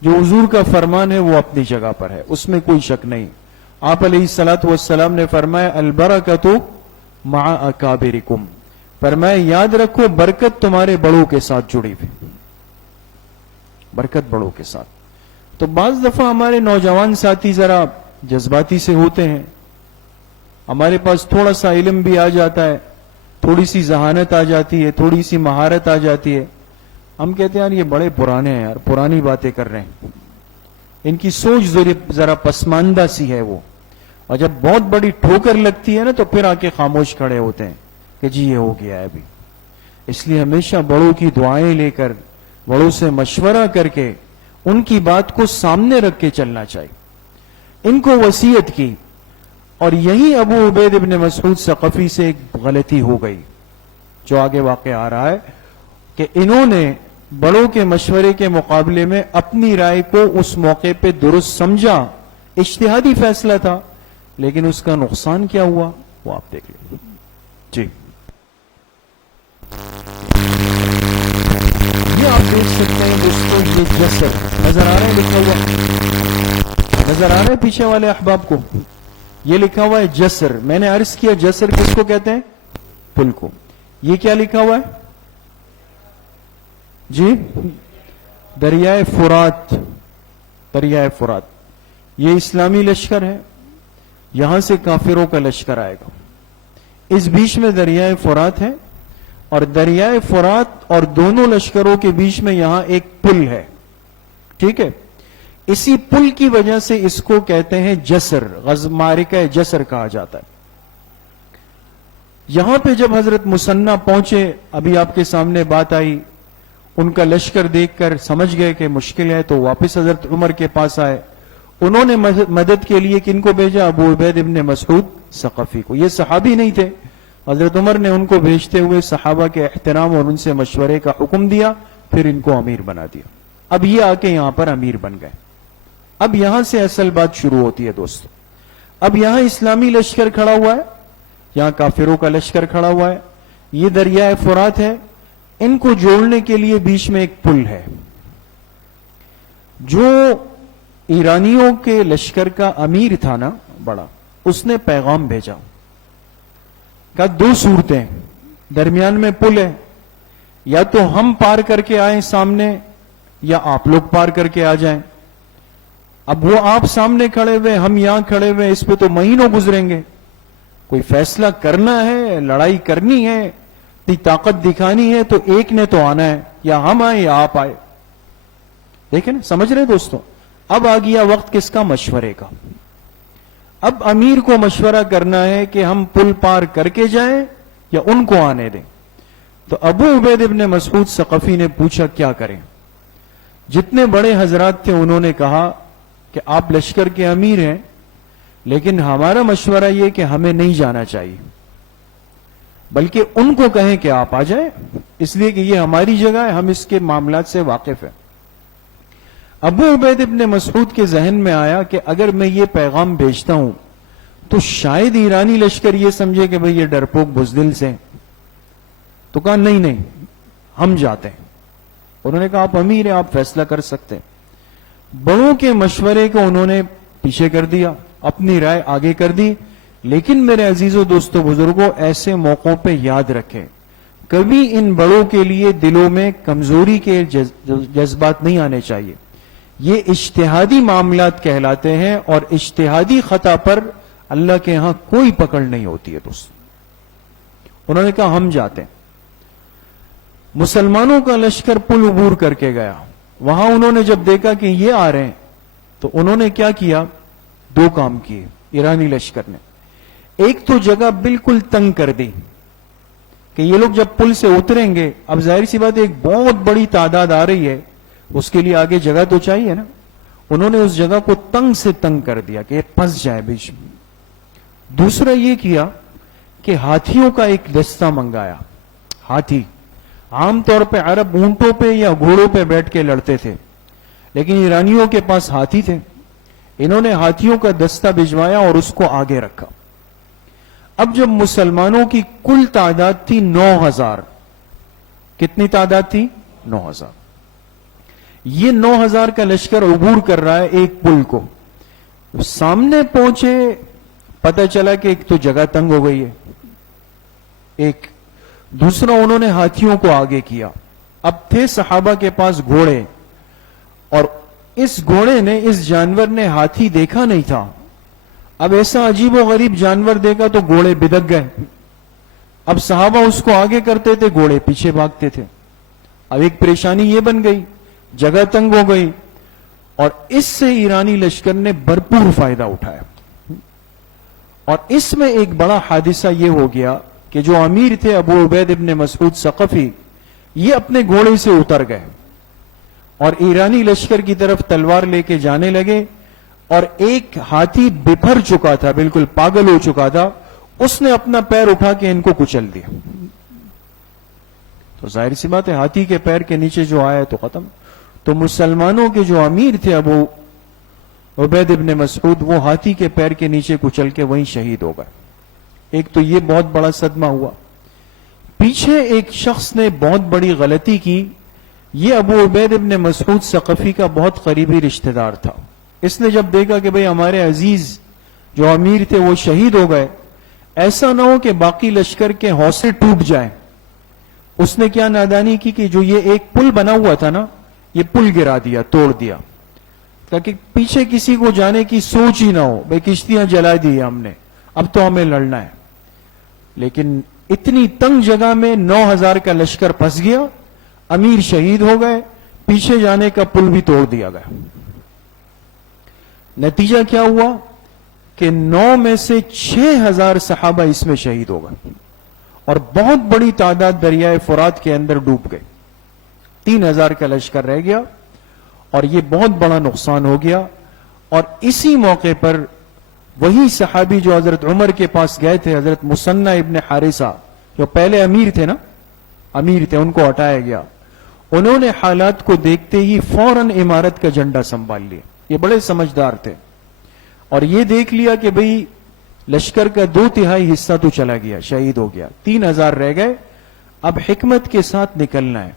جو حضور کا فرمان ہے وہ اپنی جگہ پر ہے، اس میں کوئی شک نہیں. آپ علیہ الصلوۃ والسلام نے فرمایا البرکۃ مع اکابرکم، فرمایا یاد رکھو برکت تمہارے بڑوں کے ساتھ جڑی ہوئی، برکت بڑوں کے ساتھ. تو بعض دفعہ ہمارے نوجوان ساتھی ذرا جذباتی سے ہوتے ہیں، ہمارے پاس تھوڑا سا علم بھی آ جاتا ہے، تھوڑی سی ذہانت آ جاتی ہے، تھوڑی سی مہارت آ جاتی ہے، ہم کہتے ہیں یار یہ بڑے پرانے ہیں، یار پرانی باتیں کر رہے ہیں، ان کی سوچ ذرا پسماندہ سی ہے وہ. اور جب بہت بڑی ٹھوکر لگتی ہے نا تو پھر آ کے خاموش کھڑے ہوتے ہیں کہ جی یہ ہو گیا ہے ابھی. اس لیے ہمیشہ بڑوں کی دعائیں لے کر، بڑوں سے مشورہ کر کے، ان کی بات کو سامنے رکھ کے چلنا چاہیے. ان کو وصیت کی، اور یہی ابو عبید ابن مسعود ثقفی سے ایک غلطی ہو گئی جو آگے واقع آ رہا ہے کہ انہوں نے بڑوں کے مشورے کے مقابلے میں اپنی رائے کو اس موقع پہ درست سمجھا، اجتہادی فیصلہ تھا، لیکن اس کا نقصان کیا ہوا وہ آپ دیکھ لیں. جی یہ آپ دیکھ سکتے ہیں دوستوں، یہ جسر نظر آ رہا ہے لکھا ہوا، نظر آ رہا ہے پیچھے والے احباب کو؟ یہ لکھا ہوا ہے جسر. میں نے عرض کیا جسر کس کو کہتے ہیں؟ پل کو. یہ کیا لکھا ہوا ہے؟ جی دریائے فرات، دریائے فرات. یہ اسلامی لشکر ہے، یہاں سے کافروں کا لشکر آئے گا. اس بیچ میں دریائے فرات ہے، اور دریائے فرات اور دونوں لشکروں کے بیچ میں یہاں ایک پل ہے. ٹھیک ہے، اسی پل کی وجہ سے اس کو کہتے ہیں جسر، معرکہ جسر کہا جاتا ہے. یہاں پہ جب حضرت مثنیٰ پہنچے، ابھی آپ کے سامنے بات آئی، ان کا لشکر دیکھ کر سمجھ گئے کہ مشکل ہے، تو واپس حضرت عمر کے پاس آئے. انہوں نے مدد کے لیے کن کو بھیجا؟ ابو عبید ابن مسعود ثقفی کو. یہ صحابی نہیں تھے، حضرت عمر نے ان کو بھیجتے ہوئے صحابہ کے احترام اور ان سے مشورے کا حکم دیا، پھر ان کو امیر بنا دیا. اب یہ آ کے یہاں پر امیر بن گئے. اب یہاں سے اصل بات شروع ہوتی ہے دوستو. اب یہاں اسلامی لشکر کھڑا ہوا ہے، یہاں کافروں کا لشکر کھڑا ہوا ہے. یہ دریائے فرات ہے، ان کو جوڑنے کے لیے بیچ میں ایک پل ہے. جو ایرانیوں کے لشکر کا امیر تھا نا بڑا، اس نے پیغام بھیجا، کہا دو صورتیں، درمیان میں پل ہے، یا تو ہم پار کر کے آئیں سامنے، یا آپ لوگ پار کر کے آ جائیں. اب وہ آپ سامنے کھڑے ہوئے، ہم یہاں کھڑے ہوئے، اس پہ تو مہینوں گزریں گے. کوئی فیصلہ کرنا ہے، لڑائی کرنی ہے، اپنی طاقت دکھانی ہے، تو ایک نے تو آنا ہے، یا ہم آئے یا آپ آئے. دیکھیں نا، سمجھ رہے دوستوں؟ اب آ گیا وقت کس کا؟ مشورے کا. اب امیر کو مشورہ کرنا ہے کہ ہم پل پار کر کے جائیں یا ان کو آنے دیں. تو ابو عبید ابن مسعود ثقفی نے پوچھا کیا کریں. جتنے بڑے حضرات تھے انہوں نے کہا کہ آپ لشکر کے امیر ہیں، لیکن ہمارا مشورہ یہ کہ ہمیں نہیں جانا چاہیے، بلکہ ان کو کہیں کہ آپ آ جائیں، اس لیے کہ یہ ہماری جگہ ہے، ہم اس کے معاملات سے واقف ہیں. ابو عبید ابن مسعود کے ذہن میں آیا کہ اگر میں یہ پیغام بھیجتا ہوں تو شاید ایرانی لشکر یہ سمجھے کہ بھئی یہ ڈرپوک بزدل سے. تو کہا نہیں ہم جاتے ہیں. انہوں نے کہا آپ امیر ہیں، آپ فیصلہ کر سکتے ہیں. بڑوں کے مشورے کو انہوں نے پیچھے کر دیا، اپنی رائے آگے کر دی. لیکن میرے عزیزوں دوستوں بزرگوں، ایسے موقعوں پہ یاد رکھیں، کبھی ان بڑوں کے لیے دلوں میں کمزوری کے جذبات نہیں آنے چاہیے. یہ اجتہادی معاملات کہلاتے ہیں، اور اجتہادی خطا پر اللہ کے ہاں کوئی پکڑ نہیں ہوتی ہے دوست. انہوں نے کہا ہم جاتے ہیں. مسلمانوں کا لشکر پل عبور کر کے گیا. وہاں انہوں نے جب دیکھا کہ یہ آ رہے ہیں تو انہوں نے کیا کیا؟ دو کام کیے ایرانی لشکر نے. ایک تو جگہ بالکل تنگ کر دی کہ یہ لوگ جب پل سے اتریں گے، اب ظاہر سی بات ایک بہت بڑی تعداد آ رہی ہے، اس کے لیے آگے جگہ تو چاہیے نا. انہوں نے اس جگہ کو تنگ سے تنگ کر دیا کہ یہ پھنس جائے بیچ میں. دوسرا یہ کیا کہ ہاتھیوں کا ایک دستہ منگایا. ہاتھی عام طور پہ عرب اونٹوں پہ یا گھوڑوں پہ بیٹھ کے لڑتے تھے، لیکن ایرانیوں کے پاس ہاتھی تھے. انہوں نے ہاتھیوں کا دستہ بھجوایا اور اس کو آگے رکھا. اب جب مسلمانوں کی کل تعداد تھی 9000. کتنی تعداد تھی؟ 9000. یہ 9000 کا لشکر عبور کر رہا ہے ایک پل کو. سامنے پہنچے، پتہ چلا کہ ایک تو جگہ تنگ ہو گئی ہے، ایک دوسرا انہوں نے ہاتھیوں کو آگے کیا. اب تھے صحابہ کے پاس گھوڑے، اور اس گھوڑے نے، اس جانور نے ہاتھی دیکھا نہیں تھا. اب ایسا عجیب و غریب جانور دیکھا تو گھوڑے بدک گئے. اب صحابہ اس کو آگے کرتے تھے، گھوڑے پیچھے بھاگتے تھے. اب ایک پریشانی یہ بن گئی، جگہ تنگ ہو گئی، اور اس سے ایرانی لشکر نے بھرپور فائدہ اٹھایا. اور اس میں ایک بڑا حادثہ یہ ہو گیا کہ جو امیر تھے ابو عبید ابن مسعود ثقفی، یہ اپنے گھوڑے سے اتر گئے اور ایرانی لشکر کی طرف تلوار لے کے جانے لگے. اور ایک ہاتھی بپھر چکا تھا، بالکل پاگل ہو چکا تھا، اس نے اپنا پیر اٹھا کے ان کو کچل دیا. تو ظاہر سی بات ہے، ہاتھی کے پیر کے نیچے جو آیا تو ختم. تو مسلمانوں کے جو امیر تھے ابو عبید ابن مسعود، وہ ہاتھی کے پیر کے نیچے کچل کے وہیں شہید ہو گئے. ایک تو یہ بہت بڑا صدمہ ہوا. پیچھے ایک شخص نے بہت بڑی غلطی کی. یہ ابو عبید ابن مسعود ثقفی کا بہت قریبی رشتہ دار تھا. اس نے جب دیکھا کہ بھئی ہمارے عزیز جو امیر تھے وہ شہید ہو گئے، ایسا نہ ہو کہ باقی لشکر کے حوصلے ٹوٹ جائیں، اس نے کیا نادانی کی کہ جو یہ ایک پل بنا ہوا تھا نا، یہ پل گرا دیا، توڑ دیا، تاکہ پیچھے کسی کو جانے کی سوچ ہی نہ ہو. بھئی کشتیاں جلا دی ہم نے، اب تو ہمیں لڑنا ہے. لیکن اتنی تنگ جگہ میں 9000 کا لشکر پھنس گیا، امیر شہید ہو گئے، پیچھے جانے کا پل بھی توڑ دیا گیا. نتیجہ کیا ہوا کہ 9 میں سے 6000 صحابہ اس میں شہید ہو گئے، اور بہت بڑی تعداد دریائے فرات کے اندر ڈوب گئی. 3000 کا لشکر رہ گیا، اور یہ بہت بڑا نقصان ہو گیا. اور اسی موقع پر وہی صحابی جو حضرت عمر کے پاس گئے تھے، حضرت مثنى ابن حارثہ، جو پہلے امیر تھے نا، امیر تھے، ان کو ہٹایا گیا. انہوں نے حالات کو دیکھتے ہی فوراً امارت کا جھنڈا سنبھال لیا. یہ بڑے سمجھدار تھے، اور یہ دیکھ لیا کہ بھئی لشکر کا 2/3 حصہ تو چلا گیا، شہید ہو گیا، 3000 رہ گئے، اب حکمت کے ساتھ نکلنا ہے.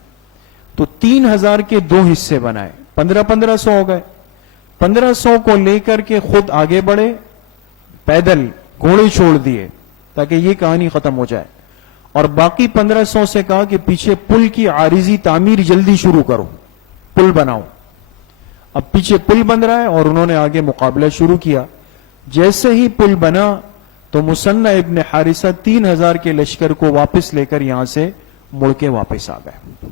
تو 3000 کے 2 حصے بنائے، 1500 ہو گئے. 1500 کو لے کر کے خود آگے بڑھے، پیدل، گھوڑے چھوڑ دیے تاکہ یہ کہانی ختم ہو جائے. اور باقی 1500 سے کہا کہ پیچھے پل کی عارضی تعمیر جلدی شروع کرو، پل بناؤ. اب پیچھے پل بن رہا ہے اور انہوں نے آگے مقابلہ شروع کیا. جیسے ہی پل بنا تو مثنى ابن حارثہ 3000 کے لشکر کو واپس لے کر یہاں سے مڑ کے واپس آ گئے.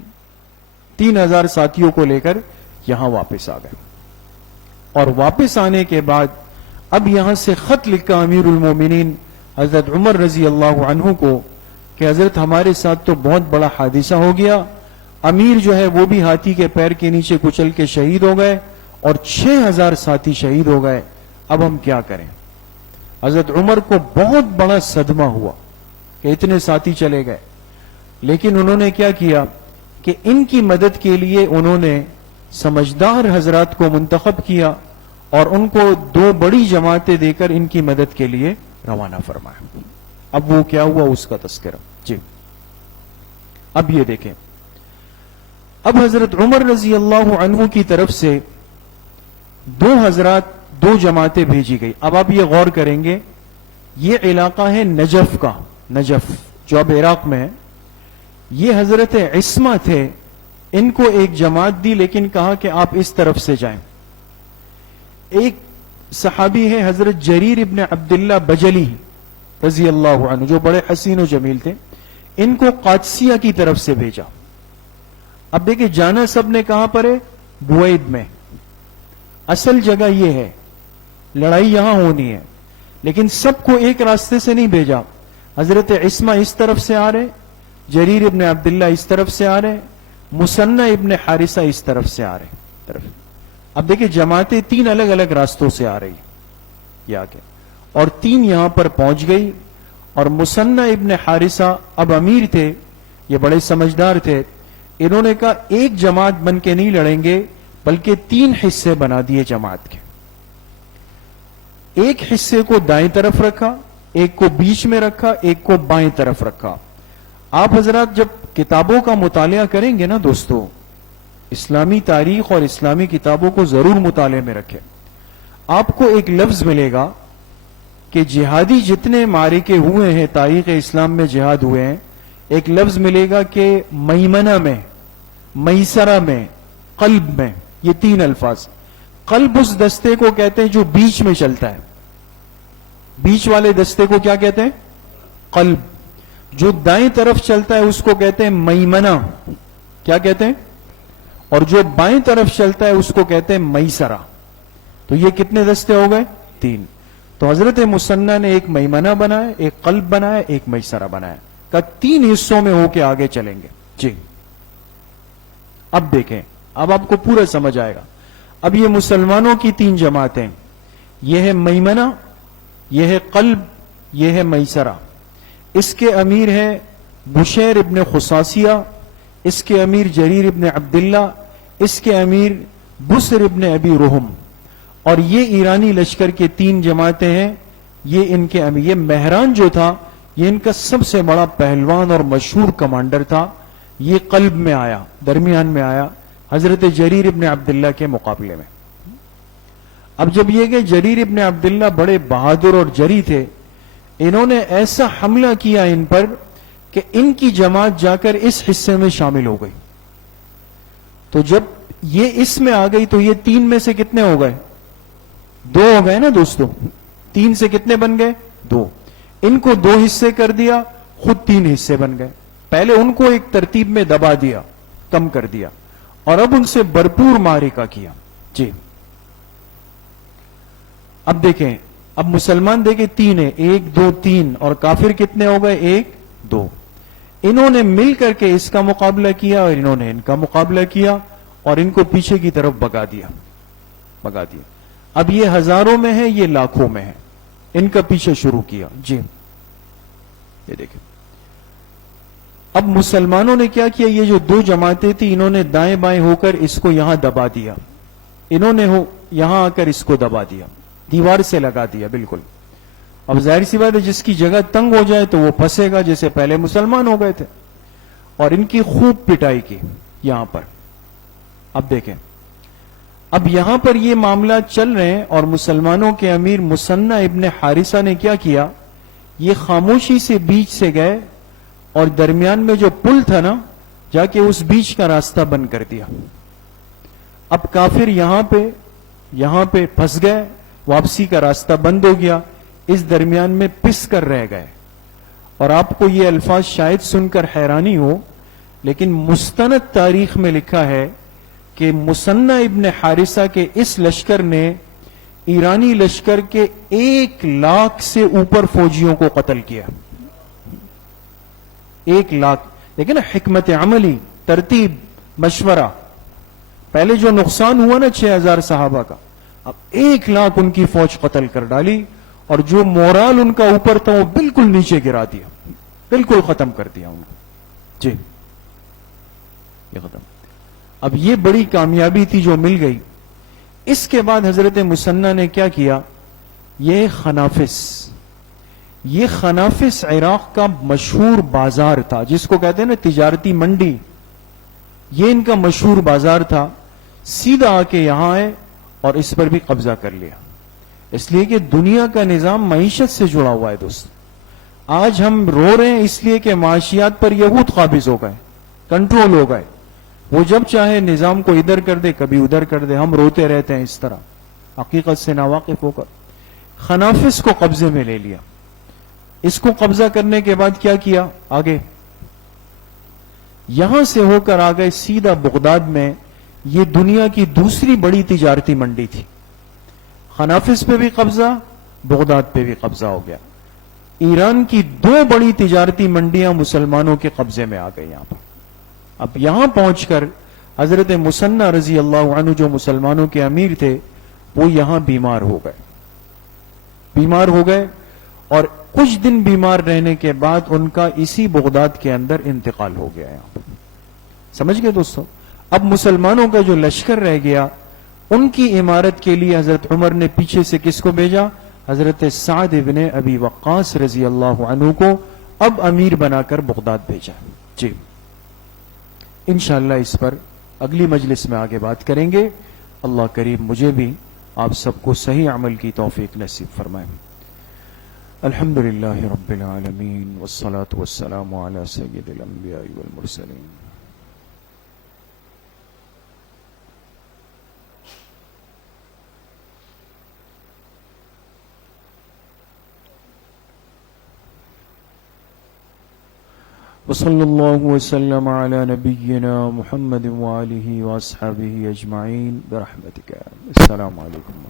3000 ساتھیوں کو لے کر یہاں واپس آ گئے. اور واپس آنے کے بعد اب یہاں سے خط لکھا امیر المومنین حضرت عمر رضی اللہ عنہ کو کہ حضرت ہمارے ساتھ تو بہت بڑا حادثہ ہو گیا، امیر جو ہے وہ بھی ہاتھی کے پیر کے نیچے کچل کے شہید ہو گئے، اور 6000 ساتھی شہید ہو گئے، اب ہم کیا کریں. حضرت عمر کو بہت بڑا صدمہ ہوا کہ اتنے ساتھی چلے گئے. لیکن انہوں نے کیا کیا کہ ان کی مدد کے لیے انہوں نے سمجھدار حضرات کو منتخب کیا اور ان کو 2 بڑی جماعتیں دے کر ان کی مدد کے لیے روانہ فرمایا. اب وہ کیا ہوا اس کا تذکرہ. جی اب یہ دیکھیں، اب حضرت عمر رضی اللہ عنہ کی طرف سے 2 حضرات، 2 جماعتیں بھیجی گئی. اب آپ یہ غور کریں گے، یہ علاقہ ہے نجف کا، نجف جو اب عراق میں ہے. یہ حضرت عصمہ تھے، ان کو ایک جماعت دی لیکن کہا کہ آپ اس طرف سے جائیں. ایک صحابی ہے حضرت جریر ابن عبداللہ بجلی رضی اللہ عنہ، جو بڑے حسین و جمیل تھے، ان کو قادسیہ کی طرف سے بھیجا. اب دیکھیں جانا سب نے کہاں پر ہے؟ بوید میں. اصل جگہ یہ ہے، لڑائی یہاں ہونی ہے، لیکن سب کو ایک راستے سے نہیں بھیجا. حضرت عصمہ اس طرف سے آ رہے، جریر ابن عبداللہ اس طرف سے آ رہے، مثنى ابن حارثہ اس طرف سے آ رہے. اب دیکھیں جماعتیں 3 الگ الگ راستوں سے آ رہی یہ آگے. اور 3 یہاں پر پہنچ گئی. اور مسنہ ابن حارثہ اب امیر تھے, یہ بڑے سمجھدار تھے. انہوں نے کہا ایک جماعت بن کے نہیں لڑیں گے بلکہ 3 حصے بنا دیے جماعت کے. ایک حصے کو دائیں طرف رکھا, ایک کو بیچ میں رکھا, ایک کو بائیں طرف رکھا. آپ حضرات جب کتابوں کا مطالعہ کریں گے نا دوستو, اسلامی تاریخ اور اسلامی کتابوں کو ضرور مطالعے میں رکھیں. آپ کو ایک لفظ ملے گا کہ جہادی جتنے معرکے ہوئے ہیں تاریخ اسلام میں جہاد ہوئے ہیں, ایک لفظ ملے گا کہ میمنہ میں, میسرہ میں, قلب میں. یہ 3 الفاظ. قلب اس دستے کو کہتے ہیں جو بیچ میں چلتا ہے, بیچ والے دستے کو کیا کہتے ہیں؟ قلب. جو دائیں طرف چلتا ہے اس کو کہتے ہیں میمنہ, کیا کہتے ہیں؟ اور جو بائیں طرف چلتا ہے اس کو کہتے ہیں میسرہ. تو یہ کتنے دستے ہو گئے؟ 3. تو حضرت مسنہ نے ایک میمنہ بنایا, ایک قلب بنایا, ایک میسرہ بنایا. کہ 3 حصوں میں ہو کے آگے چلیں گے. جی اب دیکھیں, اب آپ کو پورا سمجھ آئے گا. اب یہ مسلمانوں کی 3 جماعتیں, یہ ہے میمنہ, یہ ہے قلب, یہ ہے میسرہ. اس کے امیر ہے بشیر ابن خصاصیہ, اس کے امیر جریر ابن عبداللہ, اس کے امیر بسر ابن ابی رحم. اور یہ ایرانی لشکر کے 3 جماعتیں ہیں. یہ ان کے امیر, یہ مہران جو تھا یہ ان کا سب سے بڑا پہلوان اور مشہور کمانڈر تھا. یہ قلب میں آیا, درمیان میں آیا حضرت جریر ابن عبداللہ کے مقابلے میں. اب جب یہ کہ جریر ابن عبداللہ بڑے بہادر اور جری تھے, انہوں نے ایسا حملہ کیا ان پر کہ ان کی جماعت جا کر اس حصے میں شامل ہو گئی. تو جب یہ اس میں آ گئی تو یہ 3 میں سے کتنے ہو گئے؟ 2 ہو گئے نا دوستو. 3 سے کتنے بن گئے؟ 2. ان کو 2 حصے کر دیا, خود 3 حصے بن گئے. پہلے ان کو ایک ترتیب میں دبا دیا, کم کر دیا, اور اب ان سے بھرپور معرکہ کیا. جی اب دیکھیں, اب مسلمان دیکھیں 3 ہیں, 1 2 3, اور کافر کتنے ہو گئے؟ 1 2. انہوں نے مل کر کے اس کا مقابلہ کیا اور انہوں نے ان کا مقابلہ کیا اور ان کو پیچھے کی طرف بگا دیا. اب یہ ہزاروں میں ہے, یہ لاکھوں میں ہے, ان کا پیچھے شروع کیا. جی یہ دیکھیں, اب مسلمانوں نے کیا کیا, یہ جو 2 جماعتیں تھیں انہوں نے دائیں بائیں ہو کر اس کو یہاں دبا دیا, انہوں نے یہاں آ کر اس کو دبا دیا, دیوار سے لگا دیا بالکل. اب ظاہر سی بات ہے جس کی جگہ تنگ ہو جائے تو وہ پھنسے گا, جیسے پہلے مسلمان ہو گئے تھے. اور ان کی خوب پٹائی کی یہاں پر. اب دیکھیں, اب یہاں پر یہ معاملہ چل رہے ہیں اور مسلمانوں کے امیر مسنہ ابن حارثہ نے کیا کیا, یہ خاموشی سے بیچ سے گئے اور درمیان میں جو پل تھا نا, جا کے اس بیچ کا راستہ بند کر دیا. اب کافر یہاں پہ پھنس گئے, واپسی کا راستہ بند ہو گیا, اس درمیان میں پس کر رہ گئے. اور آپ کو یہ الفاظ شاید سن کر حیرانی ہو, لیکن مستند تاریخ میں لکھا ہے کہ مسنہ ابن حارثہ کے اس لشکر نے ایرانی لشکر کے 1 لاکھ سے اوپر فوجیوں کو قتل کیا. 1 لاکھ. لیکن نا حکمت عملی, ترتیب, مشورہ. پہلے جو نقصان ہوا نا 6000 صحابہ کا, اب 1 لاکھ ان کی فوج قتل کر ڈالی, اور جو مورال ان کا اوپر تھا وہ بالکل نیچے گرا دیا, بالکل ختم کر دیا ان کو. جی یہ ختم. اب یہ بڑی کامیابی تھی جو مل گئی. اس کے بعد حضرت مسنہ نے کیا کیا, یہ خنافس عراق کا مشہور بازار تھا, جس کو کہتے ہیں نا تجارتی منڈی, یہ ان کا مشہور بازار تھا. سیدھا آ کے یہاں آئے اور اس پر بھی قبضہ کر لیا. اس لیے کہ دنیا کا نظام معیشت سے جڑا ہوا ہے دوست. آج ہم رو رہے ہیں اس لیے کہ معاشیات پر یہود قابض ہو گئے, کنٹرول ہو گئے. وہ جب چاہے نظام کو ادھر کر دے, کبھی ادھر کر دے, ہم روتے رہتے ہیں اس طرح حقیقت سے ناواقف ہو کر. خنافس کو قبضے میں لے لیا. اس کو قبضہ کرنے کے بعد کیا کیا, آگے یہاں سے ہو کر آ گئے سیدھا بغداد میں. یہ دنیا کی دوسری بڑی تجارتی منڈی تھی. خنافس پہ بھی قبضہ, بغداد پہ بھی قبضہ ہو گیا. ایران کی 2 بڑی تجارتی منڈیاں مسلمانوں کے قبضے میں آ گئی یہاں پر. اب یہاں پہنچ کر حضرت مسنہ رضی اللہ عنہ جو مسلمانوں کے امیر تھے, وہ یہاں بیمار ہو گئے. بیمار ہو گئے اور کچھ دن بیمار رہنے کے بعد ان کا اسی بغداد کے اندر انتقال ہو گیا. سمجھ گئے دوستو؟ اب مسلمانوں کا جو لشکر رہ گیا ان کی عمارت کے لیے حضرت عمر نے پیچھے سے کس کو بھیجا؟ حضرت سعد ابن ابی وقاص رضی اللہ عنہ کو اب امیر بنا کر بغداد بھیجا. جی انشاءاللہ اس پر اگلی مجلس میں آگے بات کریں گے. اللہ کریم مجھے بھی آپ سب کو صحیح عمل کی توفیق نصیب فرمائے. الحمدللہ رب العالمین والصلاة والسلام علی سید الانبیاء والمرسلین. وصلی اللہ وسلم علی نبینا محمد وآلہ واصحابہ اجمعین برحمتک. السلام علیکم.